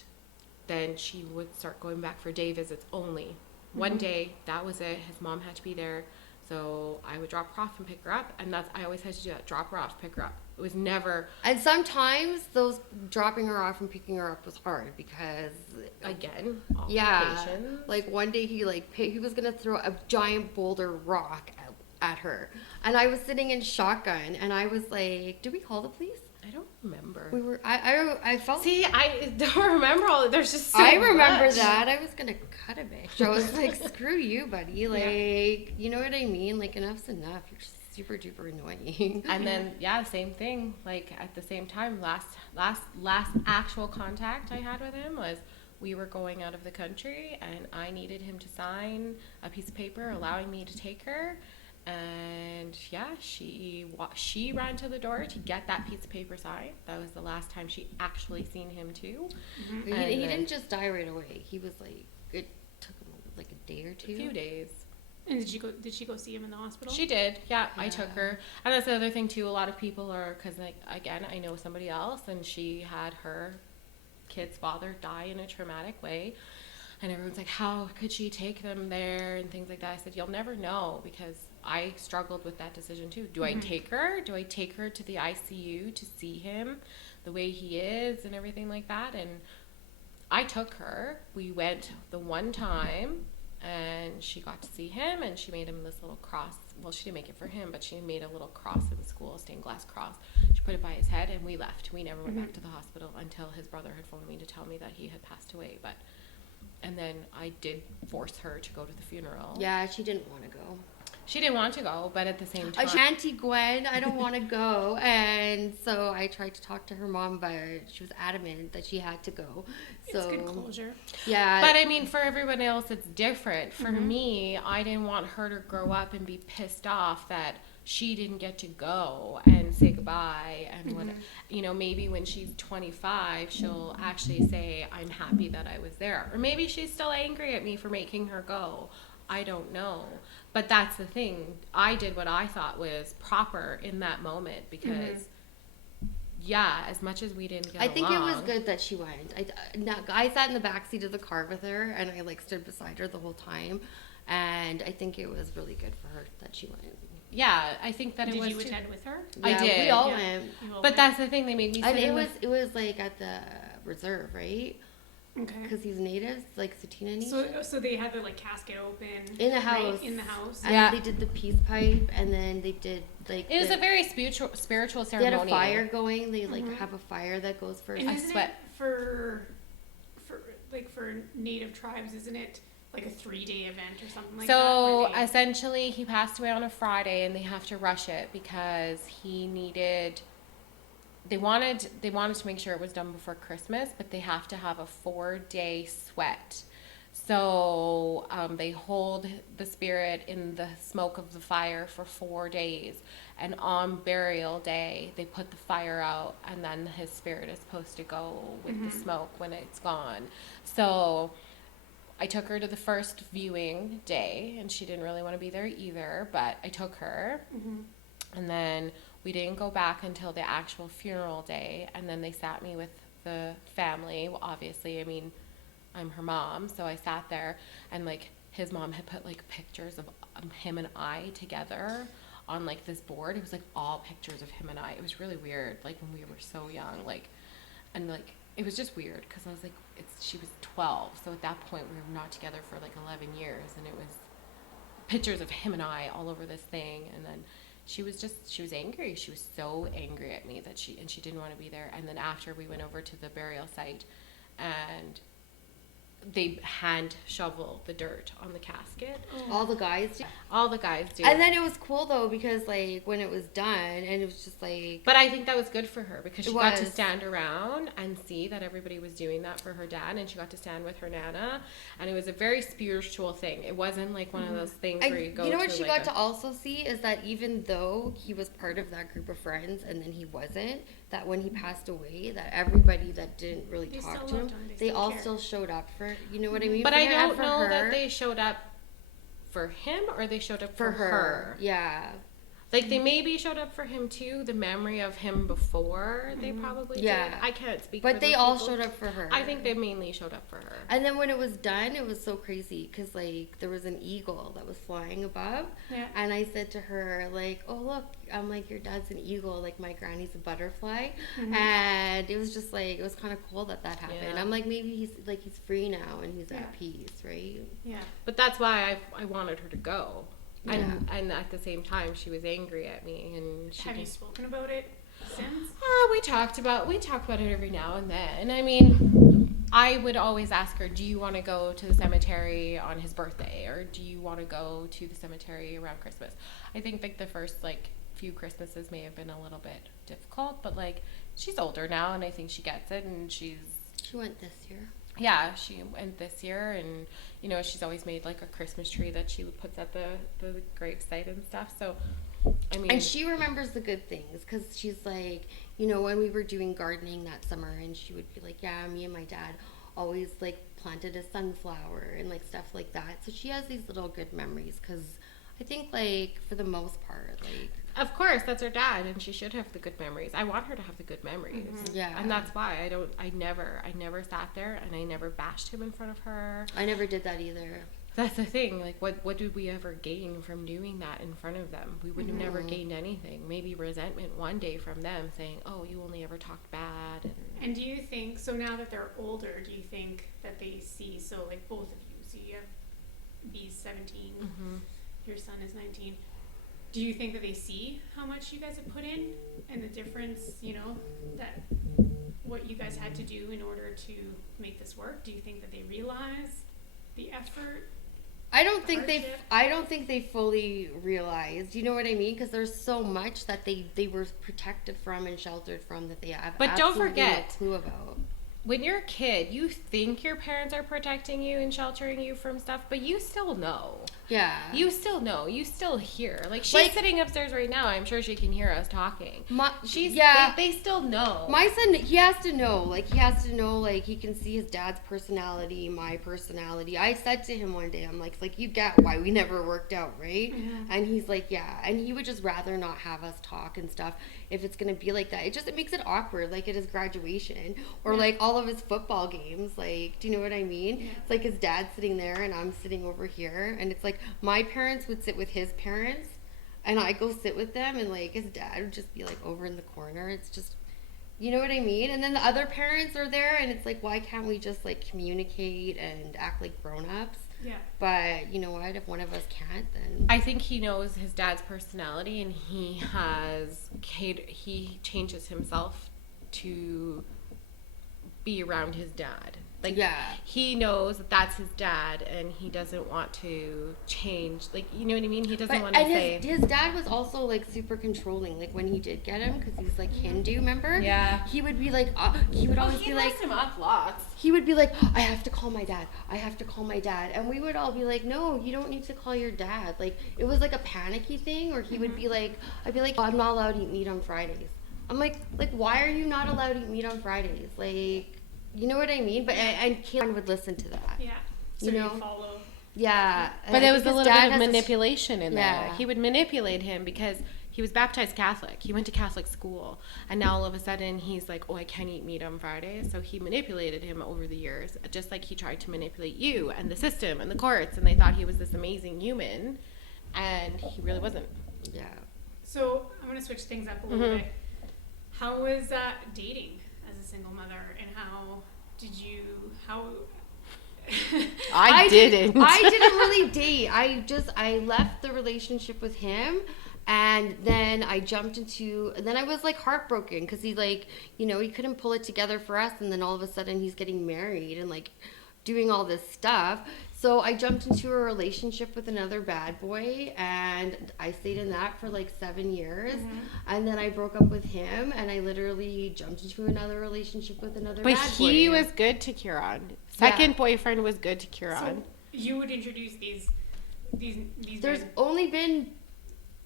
then she would start going back for day visits only. One day, that was it. His mom had to be there. So I would drop her off and pick her up. And I always had to do that. Drop her off, pick her up. It was never... And sometimes those dropping her off and picking her up was hard because... Again, Yeah. altercations. Like one day he was going to throw a giant boulder rock at her. And I was sitting in shotgun and I was like, did we call the police? I don't remember. We were. I felt. See, I don't remember all. There's just so I remember much. that. I was gonna cut a bitch. I was like, screw you, buddy. Like, you know what I mean? Like, enough's enough. You're just super duper annoying. And then same thing. Like at the same time, last actual contact I had with him was we were going out of the country, and I needed him to sign a piece of paper allowing me to take her. And she ran to the door to get that piece of paper signed. That was the last time she actually seen him too. He And then didn't just die right away. He was like, it took him like a day or two. a few days. And did she go see him in the hospital? She did. Yeah, I took her. And that's the other thing too. A lot of people are, because like again, I know somebody else, and she had her kid's father die in a traumatic way. And everyone's like, how could she take them there and things like that? I said, you'll never know, because I struggled with that decision too. Do I take her? Do I take her to the ICU to see him the way he is and everything like that? And I took her. We went the one time, and she got to see him, and she made him this little cross. Well, she didn't make it for him, but she made a little cross in school, a stained glass cross. She put it by his head, and we left. We never went back to the hospital until his brother had phoned me to tell me that he had passed away. And then I did force her to go to the funeral. Yeah, she didn't want to go. She didn't want to go, but at the same time... Auntie Gwen, I don't want to go. And so I tried to talk to her mom, but she was adamant that she had to go. So, It's good closure. Yeah. But I mean, for everyone else, it's different. For me, I didn't want her to grow up and be pissed off that she didn't get to go and say goodbye. And what, you know, maybe when she's 25, she'll actually say, I'm happy that I was there. Or maybe she's still angry at me for making her go. I don't know. But that's the thing. I did what I thought was proper in that moment, because yeah, as much as we didn't get I think it was along, good that she went. I sat in the back seat of the car with her, and I like stood beside her the whole time, and I think it was really good for her that she went. Yeah, I think that it was. Did you too. attend with her? I Yeah, did. We all Yeah. went. You all But went? that's the thing, they made me sit And in it was like at the reserve, right? Okay. Because he's natives, like Satina Nation. So they had the like casket open In the right, house. in the house. And Yeah. they did the peace pipe, and then they did like It was a very spiritual they ceremony. had a fire going. They like have a fire that goes for. And I isn't sweat. it for native tribes? Isn't it like a 3-day event or something like that? So where they- essentially, he passed away on a Friday, and they have to rush it because he needed. They wanted to make sure it was done before Christmas, but they have to have a 4-day sweat. So they hold the spirit in the smoke of the fire for 4 days, and on burial day they put the fire out, and then his spirit is supposed to go with the smoke when it's gone. So I took her to the first viewing day, and she didn't really want to be there either, but I took her. And then we didn't go back until the actual funeral day, and then they sat me with the family. Well, obviously, I mean, I'm her mom, so I sat there, and like his mom had put like pictures of him and I together on like this board. It was like all pictures of him and I. It was really weird, like when we were so young, like, and like it was just weird because I was like, she was 12, so at that point we were not together for like 11 years, and it was pictures of him and I all over this thing. And then she was angry. She was so angry at me that she didn't want to be there. And then after we went over to the burial site, and they hand shovel the dirt on the casket. All the guys do. All the guys do. And then it was cool though because like when it was done and it was just like. But I think that was good for her because she It got to was. stand around and see that everybody was doing that for her dad, and she got to stand with her nana, and it was a very spiritual thing. It wasn't like one of those things where you go. You know what to she like got to also see is that even though he was part of that group of friends and then he wasn't, that when he passed away, that everybody that didn't really They talk still to him, loved him. They they still all cared. still showed up for, you know what I mean? But For I him don't and for know her. that they showed up for him or they showed up For her. Yeah. Like they maybe showed up for him too. The memory of him before they probably Yeah. did. I can't speak. But for they those all people. showed up for her. I think they mainly showed up for her. And then when it was done, it was so crazy because like there was an eagle that was flying above, Yeah. and I said to her like, "Oh look, I'm like your dad's an eagle, like my granny's a butterfly," and it was just like it was kind of cool that happened. Yeah. I'm like maybe he's free now and he's Yeah. at peace, right? Yeah. But that's why I wanted her to go. Yeah. And at the same time she was angry at me, and she Have you did- spoken about it since? we talked about it every now and then. I mean, I would always ask her, do you want to go to the cemetery on his birthday, or do you want to go to the cemetery around Christmas? I think like the first like few Christmases may have been a little bit difficult, but like she's older now, and I think she gets it, and she went this year. Yeah, she went this year, and you know she's always made like a Christmas tree that she puts at the gravesite and stuff. So, I mean, And she remembers the good things because she's like, you know, when we were doing gardening that summer, and she would be like, yeah, me and my dad always like planted a sunflower and like stuff like that. So she has these little good memories because I think like for the most part, like. of course that's her dad, and she should have the good memories. I want her to have the good memories. Yeah. And that's why I never sat there, and I never bashed him in front of her. I never did that either. That's the thing. Like, what did we ever gain from doing that in front of them? We would have never gained anything. Maybe resentment one day from them saying, "Oh, you only ever talked bad." And do you think, so now that they're older, do you think that they see, so like both of you, so you have B's 17, your son is 19, do you think that they see how much you guys have put in and the difference, you know, that what you guys had to do in order to make this work? Do you think that they realize the effort? I don't think Hardship. I don't think they fully realized. You know what I mean? Because there's so much that they were protected from and sheltered from that they have. But don't absolutely forget- no clue about. When you're a kid, you think your parents are protecting you and sheltering you from stuff, but you still know. Yeah. You still know. You still hear. Like, she's Like- sitting upstairs right now. I'm sure she can hear us talking. They still know. My son, he has to know. Like, he has to know, like, he can see his dad's personality, my personality. I said to him one day, I'm like, you get why we never worked out, right? And he's like, yeah. And he would just rather not have us talk and stuff. if it's gonna be like that. It makes it awkward, like at his graduation or like all of his football games. Like, do you know what I mean? Yeah. It's like his dad sitting there and I'm sitting over here, and it's like my parents would sit with his parents, and I go sit with them, and like his dad would just be like over in the corner. It's just, you know what I mean? And then the other parents are there, and it's like, why can't we just like communicate and act like grown-ups? Yeah. But you know what? If one of us can't, then I think he knows his dad's personality, and he changes himself to be around his dad. Like, yeah. he knows that that's his dad, and he doesn't want to change. Like, you know what I mean? He doesn't want to say. His dad was also like super controlling. Like when he did get him, because he's like Hindu, remember? Yeah. He would be like, he would always be like, messed him up lots. he would be like, I have to call my dad. I have to call my dad. And we would all be like, no, you don't need to call your dad. Like, it was like a panicky thing, or he would be like, I'd be like, oh, I'm not allowed to eat meat on Fridays. I'm like, why are you not allowed to eat meat on Fridays? Like, you know what I mean? But, and Keelan would listen to that. Yeah. So You know? follow. Yeah. But there was a little bit of manipulation in there. Yeah. He would manipulate him because he was baptized Catholic. He went to Catholic school. And now all of a sudden he's like, oh, I can't eat meat on Fridays. So he manipulated him over the years, just like he tried to manipulate you and the system and the courts. And they thought he was this amazing human. And he really wasn't. Yeah. So I'm going to switch things up a little bit. How was dating as a single mother, and how I didn't. I didn't really date. I left the relationship with him, and then I jumped into, then I was like heartbroken because he like, you know, he couldn't pull it together for us, and then all of a sudden he's getting married and like doing all this stuff. So I jumped into a relationship with another bad boy, and I stayed in that for like 7 years. And then I broke up with him, and I literally jumped into another relationship with another But bad boy. he was good to Kieran. Second boyfriend was good to Kieran. So you would introduce these There's men. only been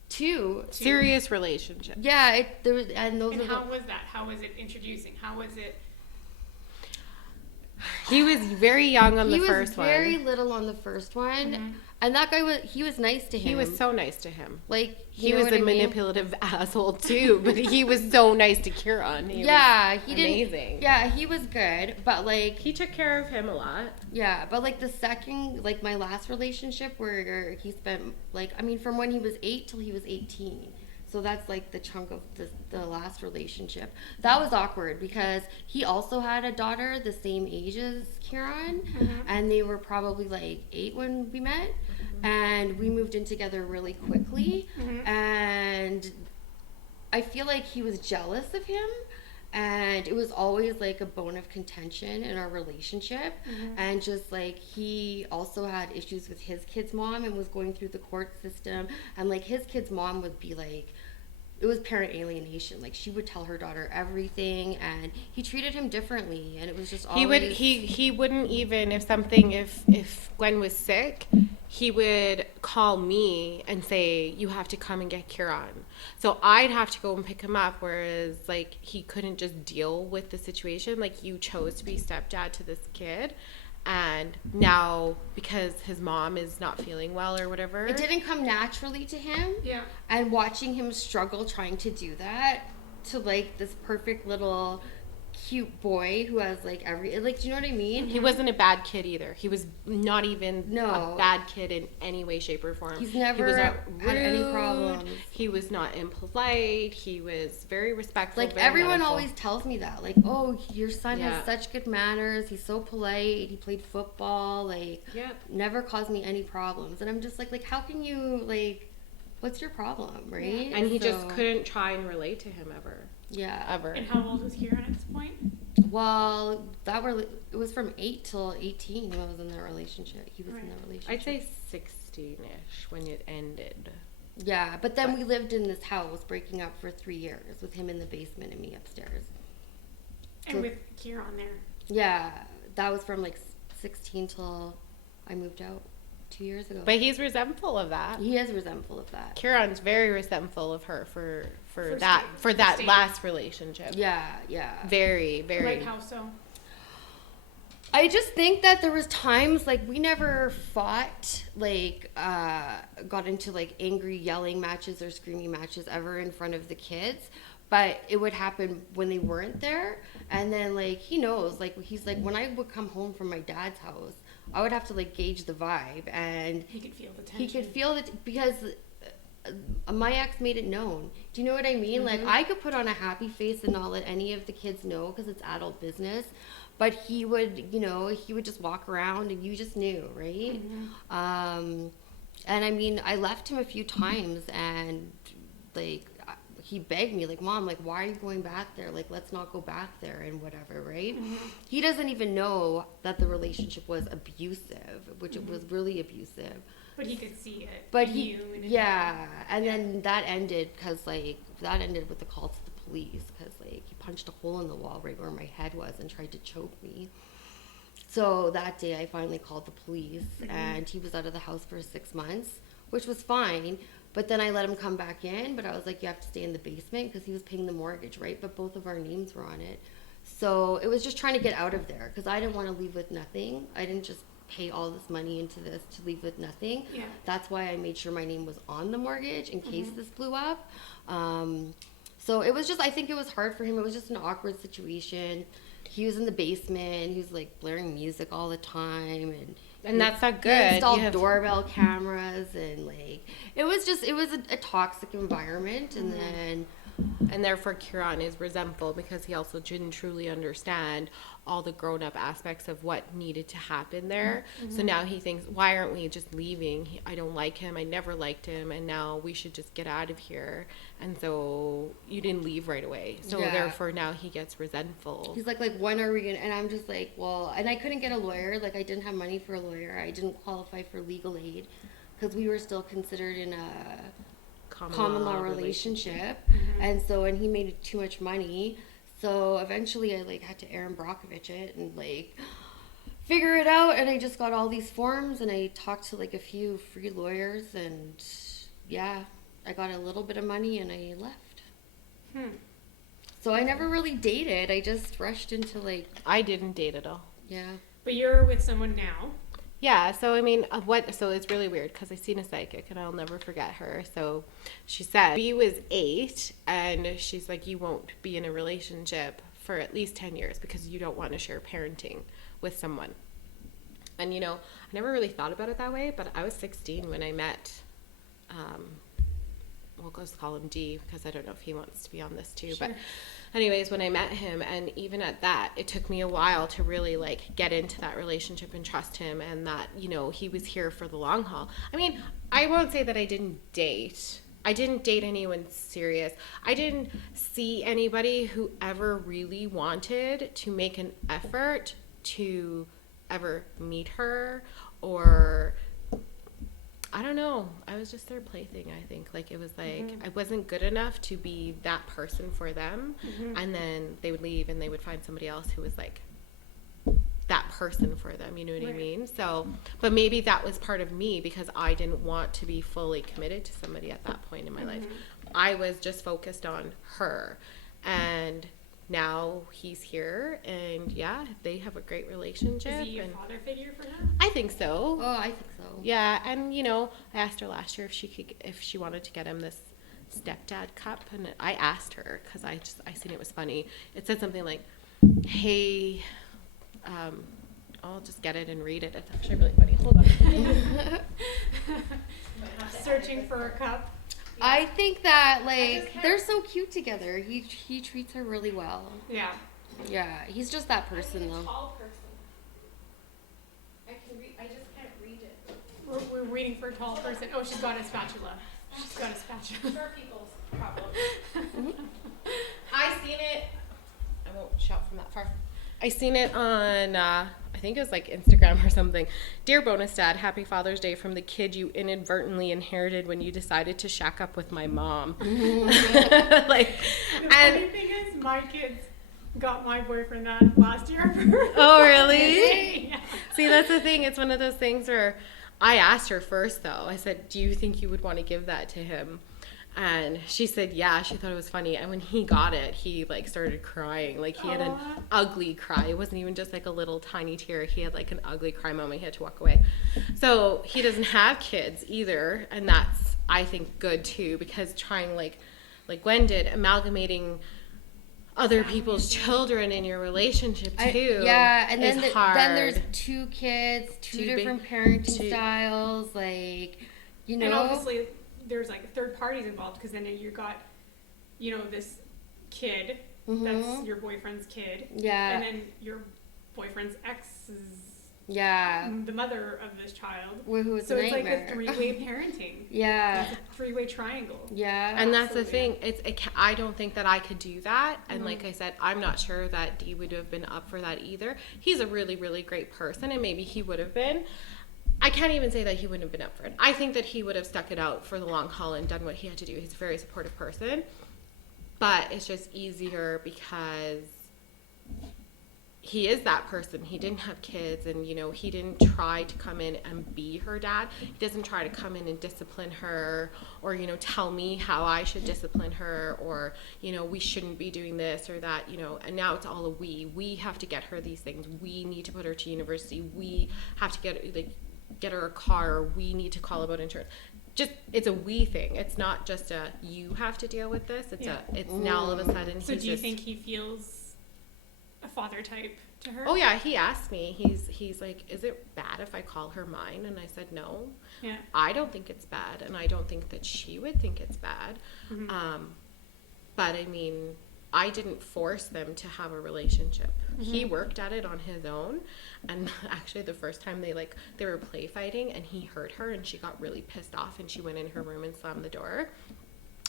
two. Serious relationship. Yeah, there was, and those And are how the, was that? How was it introducing? How was it? He was very young on the first one. He was very little on the first one, and that guy was nice to him. He was so nice to him. like He was a manipulative asshole too, but he was so nice to Kieran. He was amazing. Yeah, he was good, but like He took care of him a lot. yeah, but like the second, like my last relationship where he spent like, I mean, from when he was 8 till he was 18. So that's like the chunk of the last relationship. That was awkward because he also had a daughter the same age as Kieran, and they were probably like 8 when we met, and we moved in together really quickly, and I feel like he was jealous of him, and it was always like a bone of contention in our relationship, and just like he also had issues with his kid's mom and was going through the court system, and like his kid's mom would be like, it was parent alienation. Like she would tell her daughter everything, and he treated him differently, and it was just always... He wouldn't even if Gwen was sick, he would call me and say, you have to come and get Kieran. So I'd have to go and pick him up, whereas like he couldn't just deal with the situation. Like, you chose to be stepdad to this kid, and now because his mom is not feeling well or whatever, It didn't come naturally to him. Yeah. And watching him struggle trying to do that to like this perfect little cute boy who has like like, do you know what I mean? he wasn't a bad kid either. He was not even No. a bad kid in any way, shape, or form. He's he never was not had any rude. problems. He was not impolite. He was very respectful. Like very everyone mindful. always tells me that, like, oh, your son Yeah. has such good manners. He's so polite. He played football. Like, Yep. never caused me any problems. And I'm just like, how can you like? What's your problem, right? And he just So, couldn't try and relate to him ever. Yeah. Ever. And how old was Kieran at this point? Well, it was from 8 till 18 when I was in that relationship. He was in that relationship. I'd say 16-ish when it ended. Yeah, but then we lived in this house, breaking up for 3 years, with him in the basement and me upstairs. And So- with Kieran there. Yeah, that was from like 16 till I moved out 2 years ago. But he's resentful of that. He is resentful of that. Kieran's very resentful of her for For that staying. last relationship. Yeah, yeah. Very, very. Like how so? I just think that there was times like we never fought, like got into like angry yelling matches or screaming matches ever in front of the kids. but it would happen when they weren't there. And then like he knows, like he's like, when I would come home from my dad's house, I would have to like gauge the vibe, and He could feel the tension. he could feel it because my ex made it known. Do you know what I mean? Like I could put on a happy face and not let any of the kids know because it's adult business, but he would, you know, he would just walk around and you just knew, right? And I mean, I left him a few times, and like he begged me, like, Mom, like, why are you going back there? Like, let's not go back there and whatever, right? He doesn't even know that the relationship was abusive, which it was really abusive. But he could see it. But in he, you and in yeah, and then that ended because like that ended with the call to the police because like he punched a hole in the wall right where my head was and tried to choke me. So that day I finally called the police, and he was out of the house for 6 months, which was fine. But then I let him come back in, but I was like, you have to stay in the basement because he was paying the mortgage, right? But both of our names were on it. So it was just trying to get out of there because I didn't want to leave with nothing. I didn't just pay all this money into this to leave with nothing. Yeah. That's why I made sure my name was on the mortgage in case this blew up. So it was just, I think it was hard for him. It was just an awkward situation. He was in the basement. He was like blaring music all the time, And that's not he good. installed doorbell cameras, and like it was a toxic environment. And then And therefore, Kieran is resentful because he also didn't truly understand all the grown-up aspects of what needed to happen there. So now he thinks, why aren't we just leaving? I don't like him. I never liked him. And now we should just get out of here. And so you didn't leave right away. So Yeah. therefore, now he gets resentful. he's like, when are we gonna? And I'm just like, well, and I couldn't get a lawyer. Like I didn't have money for a lawyer. I didn't qualify for legal aid because we were still considered in a common law relationship. And so, and he made too much money. So eventually I like had to Aaron Brockovich it and like figure it out. And I just got all these forms, and I talked to like a few free lawyers, and yeah, I got a little bit of money and I left. So I never really dated. I just rushed into like, I didn't date at all. yeah. But you're with someone now. Yeah, so I mean, so it's really weird because I seen a psychic and I'll never forget her. So she said, B was 8, and she's like, you won't be in a relationship for at least 10 years because you don't want to share parenting with someone. And, you know, I never really thought about it that way, but I was 16 when I met, we'll just call him D because I don't know if he wants to be on this too, but anyways, when I met him, and even at that, it took me a while to really like get into that relationship and trust him, and that, you know, he was here for the long haul. I mean, I won't say that I didn't date. I didn't date anyone serious. I didn't see anybody who ever really wanted to make an effort to ever meet her, or I don't know. I was just their plaything, I think. Like, it was like, I wasn't good enough to be that person for them. And then they would leave and they would find somebody else who was like that person for them. You know what I mean? So, but maybe that was part of me because I didn't want to be fully committed to somebody at that point in my life. I was just focused on her. And now he's here, and yeah, they have a great relationship. Is he a and father figure for her? I think so. Oh, I think so. Yeah, and you know, I asked her last year if she wanted to get him this stepdad cup, and I asked her because I seen it was funny. It said something like, "Hey, I'll just get it and read it." It's actually really funny. Hold on. Searching for a cup. I think that like they're so cute together. He treats her really well. Yeah. Yeah, he's just that person though. Tall person. I can read. I just can't read it. We're waiting for a tall person. Oh, she's got a spatula. She's got a spatula. Short people's problem. I seen it. I won't shout from that far. I seen it on, I think it was like Instagram or something. Dear bonus dad, happy Father's Day from the kid you inadvertently inherited when you decided to shack up with my mom. Like, The funny thing is, my kids got my boyfriend that last year. Oh, really? Yeah. See, that's the thing. It's one of those things where I asked her first, though. I said, do you think you would want to give that to him? And she said, yeah, she thought it was funny. And when he got it, he like started crying. Like he had an ugly cry. It wasn't even just like a little tiny tear. He had like an ugly cry moment. He had to walk away. So he doesn't have kids either. And that's, I think, good too, because trying like like Gwen did, amalgamating other people's children in your relationship too. And then hard. Then there's 2 kids, two different parenting styles, like, you know. And obviously there's like third parties involved, because then you got, you know, this kid that's your boyfriend's kid. Yeah. And then your boyfriend's ex's the mother of this child. Who is so a it's nightmare. like a 3-way parenting. Yeah. It's a 3-way triangle. Yeah. And that's the thing. I don't think that I could do that. And like I said, I'm not sure that Dee would have been up for that either. He's a really, really great person, and maybe he would have been. I can't even say that he wouldn't have been up for it. I think that he would have stuck it out for the long haul and done what he had to do. He's a very supportive person. But it's just easier because he is that person. He didn't have kids, and, you know, he didn't try to come in and be her dad. He doesn't try to come in and discipline her, or, you know, tell me how I should discipline her, or, you know, we shouldn't be doing this or that, you know. And now it's all a we have to get her these things. We need to put her to university. We have to get her a car, or we need to call about insurance. Just, it's a we thing. It's not just a you have to deal with this. It's now all of a sudden. So do you think he feels a father type to her? Oh yeah, he asked me. He's like, is it bad if I call her mine? And I said no. Yeah. I don't think it's bad, and I don't think that she would think it's bad. But I mean, I didn't force them to have a relationship. He worked at it on his own, and actually the first time they were play fighting, and he hurt her, and she got really pissed off, and she went in her room and slammed the door.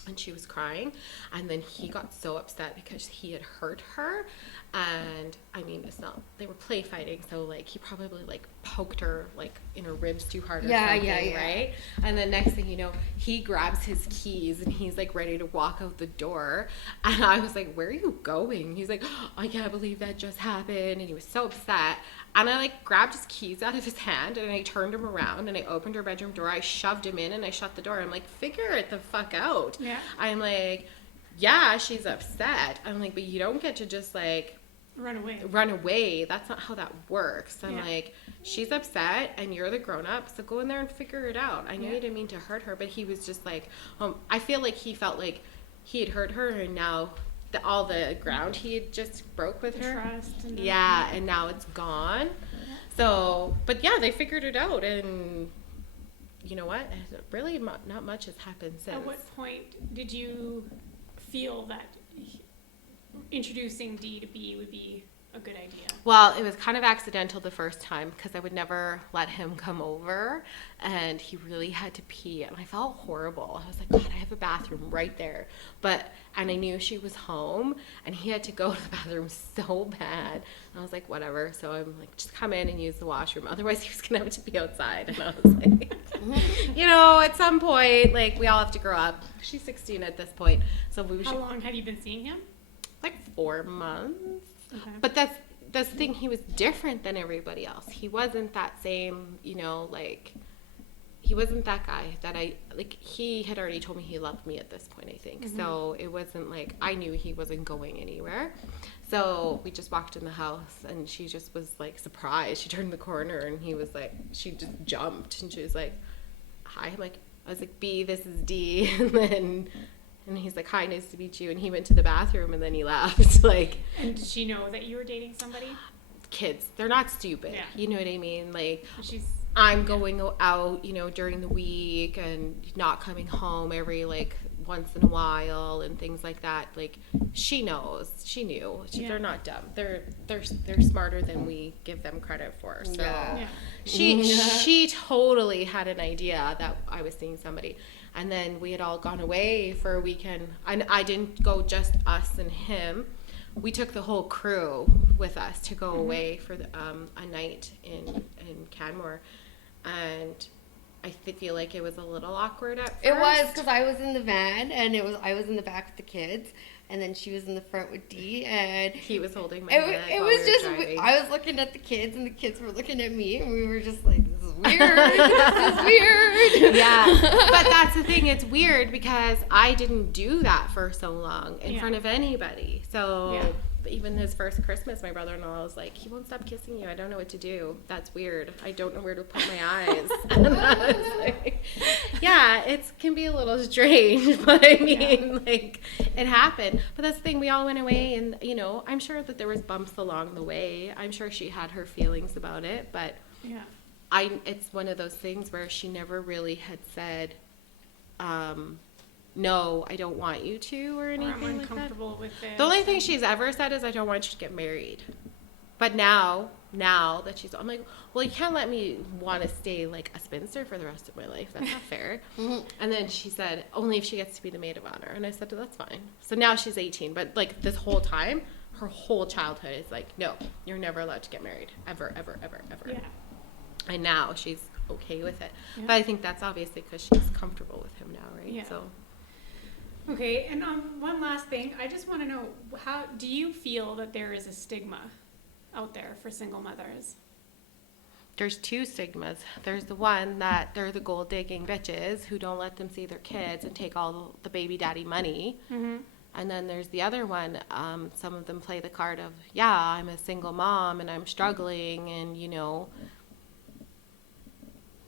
And she was crying, and then he got so upset because he had hurt her. And I mean, it's not, they were play fighting, so like he probably like poked her like in her ribs too hard or something, right? And then next thing you know, he grabs his keys and he's like ready to walk out the door, and I was like, where are you going? He's like, oh, I can't believe that just happened. And he was so upset, and I like grabbed his keys out of his hand, and I turned him around, and I opened her bedroom door, I shoved him in, and I shut the door. I'm like, figure it the fuck out. Yeah. I'm like, yeah, she's upset. I'm like, but you don't get to just like run away. That's not how that works. I'm like, she's upset and you're the grown-up, so go in there and figure it out. I know you didn't mean to hurt her, but he was just like, I feel like he felt like he had hurt her, and now all the ground he had just broke with her. Trust. And and now it's gone. So, but yeah, they figured it out, and you know what? Really, not much has happened since. At what point did you feel that introducing D to B would be a good idea? Well, it was kind of accidental the first time, because I would never let him come over, and he really had to pee, and I felt horrible. I was like, God, I have a bathroom right there. And I knew she was home, and he had to go to the bathroom so bad. And I was like, whatever. So I'm like, just come in and use the washroom. Otherwise, he was going to have to be outside. And I was like, you know, at some point, like, we all have to grow up. She's 16 at this point. So How long have you been seeing him? Like 4 months. Okay. But that's the thing. He was different than everybody else. He wasn't that same, you know, like, he wasn't that guy that he had already told me he loved me at this point, I think. So it wasn't like, I knew he wasn't going anywhere. So we just walked in the house, and she just was like surprised. She turned the corner, and he was like, she just jumped, and she was like, hi. I was like, B, this is D. And he's like, hi, nice to meet you. And he went to the bathroom, and then he left. Like, and did she know that you were dating somebody? Kids, they're not stupid. Yeah. You know what I mean? Like, She's I'm going out, you know, during the week and not coming home every, like, once in a while and things like that. Like, she knows. She knew. They're not dumb. They're smarter than we give them credit for. So she totally had an idea that I was seeing somebody. And then we had all gone away for a weekend. I didn't go just us and him. We took the whole crew with us to go away for a night in Canmore. And I feel like it was a little awkward at first. It was, because I was in the van, and I was in the back with the kids, and then she was in the front with Dee, and he was holding my hand. It was just, I was looking at the kids, and the kids were looking at me, and we were just like, this is weird. This is weird. Yeah, but that's the thing. It's weird because I didn't do that for so long in front of anybody. So even his first Christmas, my brother-in-law was like, he won't stop kissing you. I don't know what to do. That's weird. I don't know where to put my eyes. And I was like, yeah. yeah, it can be a little strange, but I mean, like, it happened. But that's the thing, we all went away, and, you know, I'm sure that there was bumps along the way. I'm sure she had her feelings about it, but Yeah. it's one of those things where she never really had said, no, I don't want you to, or Or anything I'm like that. uncomfortable with this. The only thing she's ever said is, I don't want you to get married. But now that she's, I'm like, well, you can't let me want to stay like a spinster for the rest of my life. That's not fair. And then she said, only if she gets to be the maid of honor. And I said, that's fine. So now she's 18. But like this whole time, her whole childhood is like, no, you're never allowed to get married. Ever, ever, ever, ever. Yeah. And now she's okay with it. Yeah. But I think that's obviously because she's comfortable with him now, right? Yeah. So. Okay, and one last thing. I just want to know, how do you feel that there is a stigma out there for single mothers? There's two stigmas. There's the one that they're the gold digging bitches who don't let them see their kids and take all the baby daddy money. Mm-hmm. And then there's the other one. Some of them play the card of, yeah, I'm a single mom and I'm struggling, and, you know,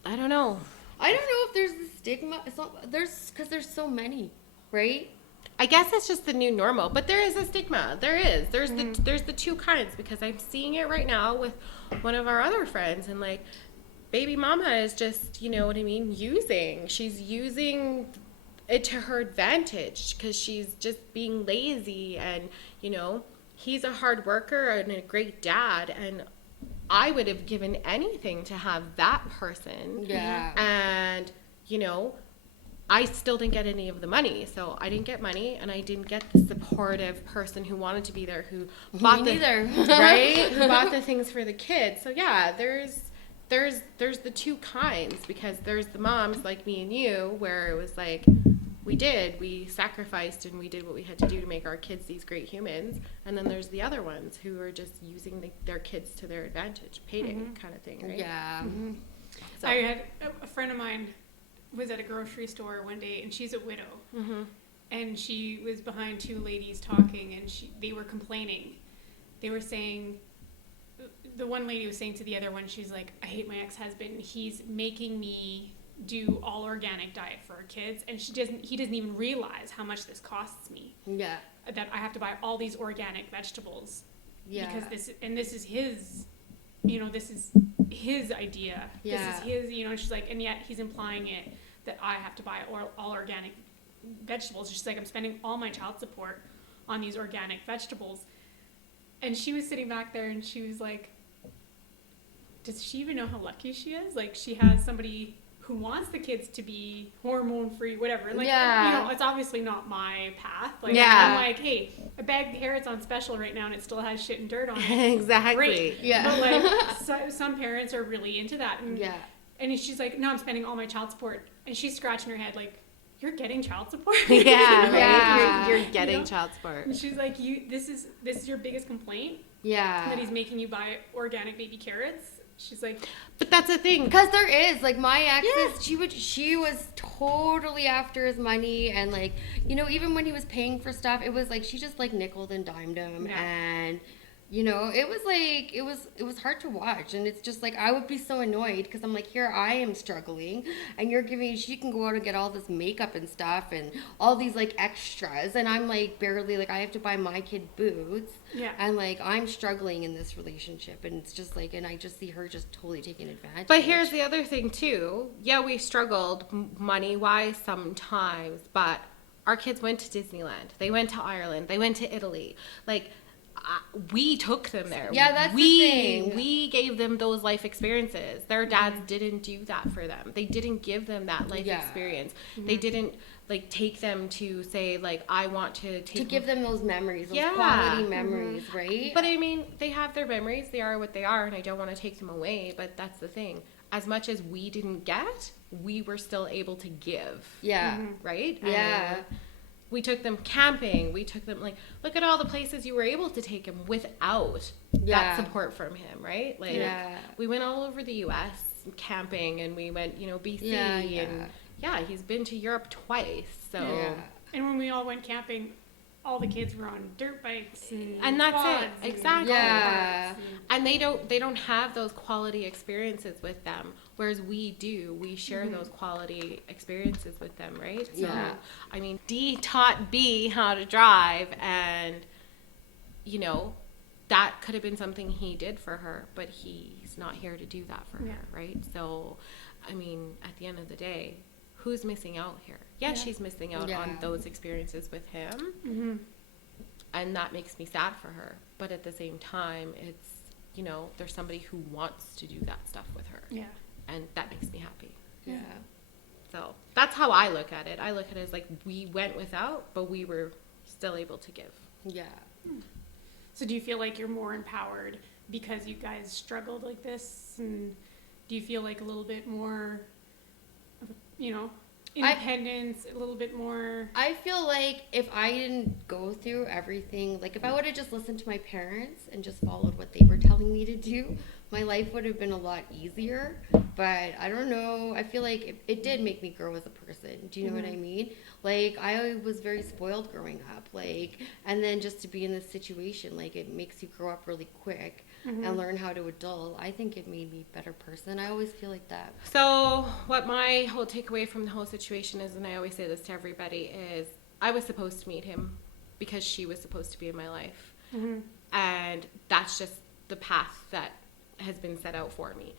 I don't know. I don't know if there's a stigma. It's not, because there's so many, right? I guess it's just the new normal, but there is a stigma. There is. There's the two kinds, because I'm seeing it right now with one of our other friends, and like, baby mama is just, you know what I mean, she's using it to her advantage because she's just being lazy, and, you know, he's a hard worker and a great dad, and I would have given anything to have that person. Yeah. And, you know, I still didn't get any of the money. So I didn't get money, and I didn't get the supportive person who wanted to be there, who bought Me neither. right? Who bought the things for the kids. So yeah, there's the two kinds, because there's the moms like me and you, where it was like, we sacrificed and we did what we had to do to make our kids these great humans. And then there's the other ones who are just using their kids to their advantage, payday kind of thing, right? Yeah. Mm-hmm. So. I had a friend of mine was at a grocery store one day, and she's a widow. Mm-hmm. And she was behind two ladies talking, and they were complaining. They were saying, the one lady was saying to the other one, she's like, I hate my ex-husband. He's making me do all organic diet for our kids, and he doesn't even realize how much this costs me. Yeah. That I have to buy all these organic vegetables. Yeah. Because this is his, this is his idea. Yeah. This is his, and she's like, and yet he's implying it that I have to buy all organic vegetables. She's like, I'm spending all my child support on these organic vegetables. And she was sitting back there, and she was like, does she even know how lucky she is? Like, she has somebody who wants the kids to be hormone free, whatever. Like, it's obviously not my path. Like, yeah. I'm like, hey, a bag of carrots on special right now, and it still has shit and dirt on it. Exactly. Great. Yeah. But like, some parents are really into that. And, Yeah. And she's like, no, I'm spending all my child support. And she's scratching her head like, you're getting child support? Yeah, right. Yeah. You're getting child support. And she's like, this is your biggest complaint? Yeah. That he's making you buy organic baby carrots? She's like, but that's the thing. Because there is, like, my ex, she was totally after his money, and, like, even when he was paying for stuff, it was like, she just, like, nickeled and dimed him, and, it was, like, it was hard to watch, and it's just, like, I would be so annoyed, because I'm like, here I am struggling, and she can go out and get all this makeup and stuff, and all these, like, extras, and I'm, like, barely, like, I have to buy my kid boots, and, like, I'm struggling in this relationship, and it's just, like, and I just see her just totally taking advantage. But here's the other thing, too. Yeah, we struggled money-wise sometimes, but our kids went to Disneyland. They went to Ireland. They went to Italy. Like, we took them there. Yeah, that's the thing. We gave them those life experiences. Their dads didn't do that for them. They didn't give them that life experience. Mm-hmm. They didn't, like, take them to say, like, I want to take... To give them those memories, those quality memories, right? But, I mean, they have their memories. They are what they are, and I don't want to take them away, but that's the thing. As much as we didn't get, we were still able to give. Yeah. Right? Yeah. And we took them camping. We took them, like, look at all the places you were able to take him without that support from him, right? Like, we went all over the U.S. camping, and we went, BC, and he's been to Europe twice, so. Yeah. And when we all went camping, all the kids were on dirt bikes and that's it. Exactly. Yeah. And they don't have those quality experiences with them. Whereas we share those quality experiences with them, right? So, Yeah. I mean, D taught B how to drive, and, you know, that could have been something he did for her, but he's not here to do that for her, right? So, I mean, at the end of the day, who's missing out here? Yeah, she's missing out on those experiences with him, and that makes me sad for her. But at the same time, it's, you know, there's somebody who wants to do that stuff with her. Yeah. And that makes me happy. Yeah. So that's how I look at it. I look at it as like we went without, but we were still able to give. Yeah. So do you feel like you're more empowered because you guys struggled like this? And do you feel like a little bit more, you know, independence, a little bit more? I feel like if I didn't go through everything, like if I would have just listened to my parents and just followed what they were telling me to do, my life would have been a lot easier. But I don't know. I feel like it did make me grow as a person. Do you know what I mean? Like, I was very spoiled growing up. Like, and then just to be in this situation, like, it makes you grow up really quick and learn how to adult. I think it made me a better person. I always feel like that. So what my whole takeaway from the whole situation is, and I always say this to everybody, is I was supposed to meet him because she was supposed to be in my life. And that's just the path that has been set out for me.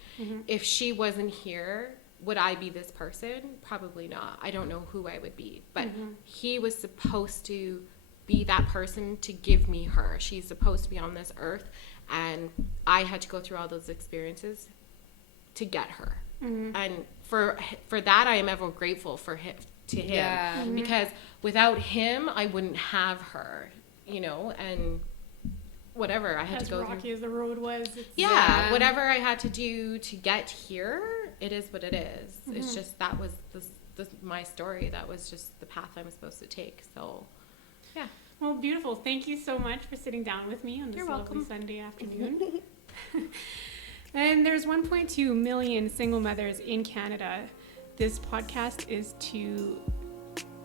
If she wasn't here, would I be this person? Probably not. I don't know who I would be. But he was supposed to be that person to give me her. She's supposed to be on this earth, and I had to go through all those experiences to get her. And for that, I am ever grateful for him, to him, because without him, I wouldn't have her, you know, and whatever I had As to go rocky through. as the road was. Whatever I had to do to get here, it is what it is. It's just that was my story. That was just the path I'm supposed to take. So, yeah. Well, beautiful. Thank you so much for sitting down with me on this lovely Sunday afternoon. And there's 1.2 million single mothers in Canada. This podcast is to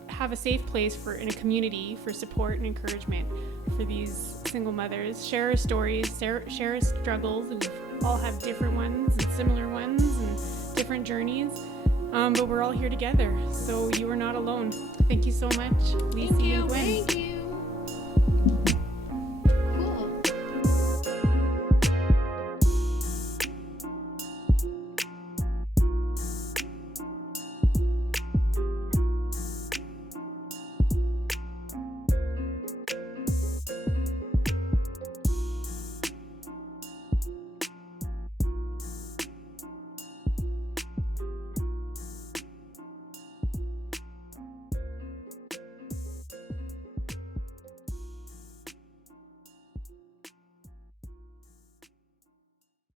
have a safe place in a community for support and encouragement for these single mothers. Share our stories, share our struggles. We all have different ones and similar ones and different journeys. But we're all here together, so you are not alone. Thank you so much, Lici and Gwen. Thank you.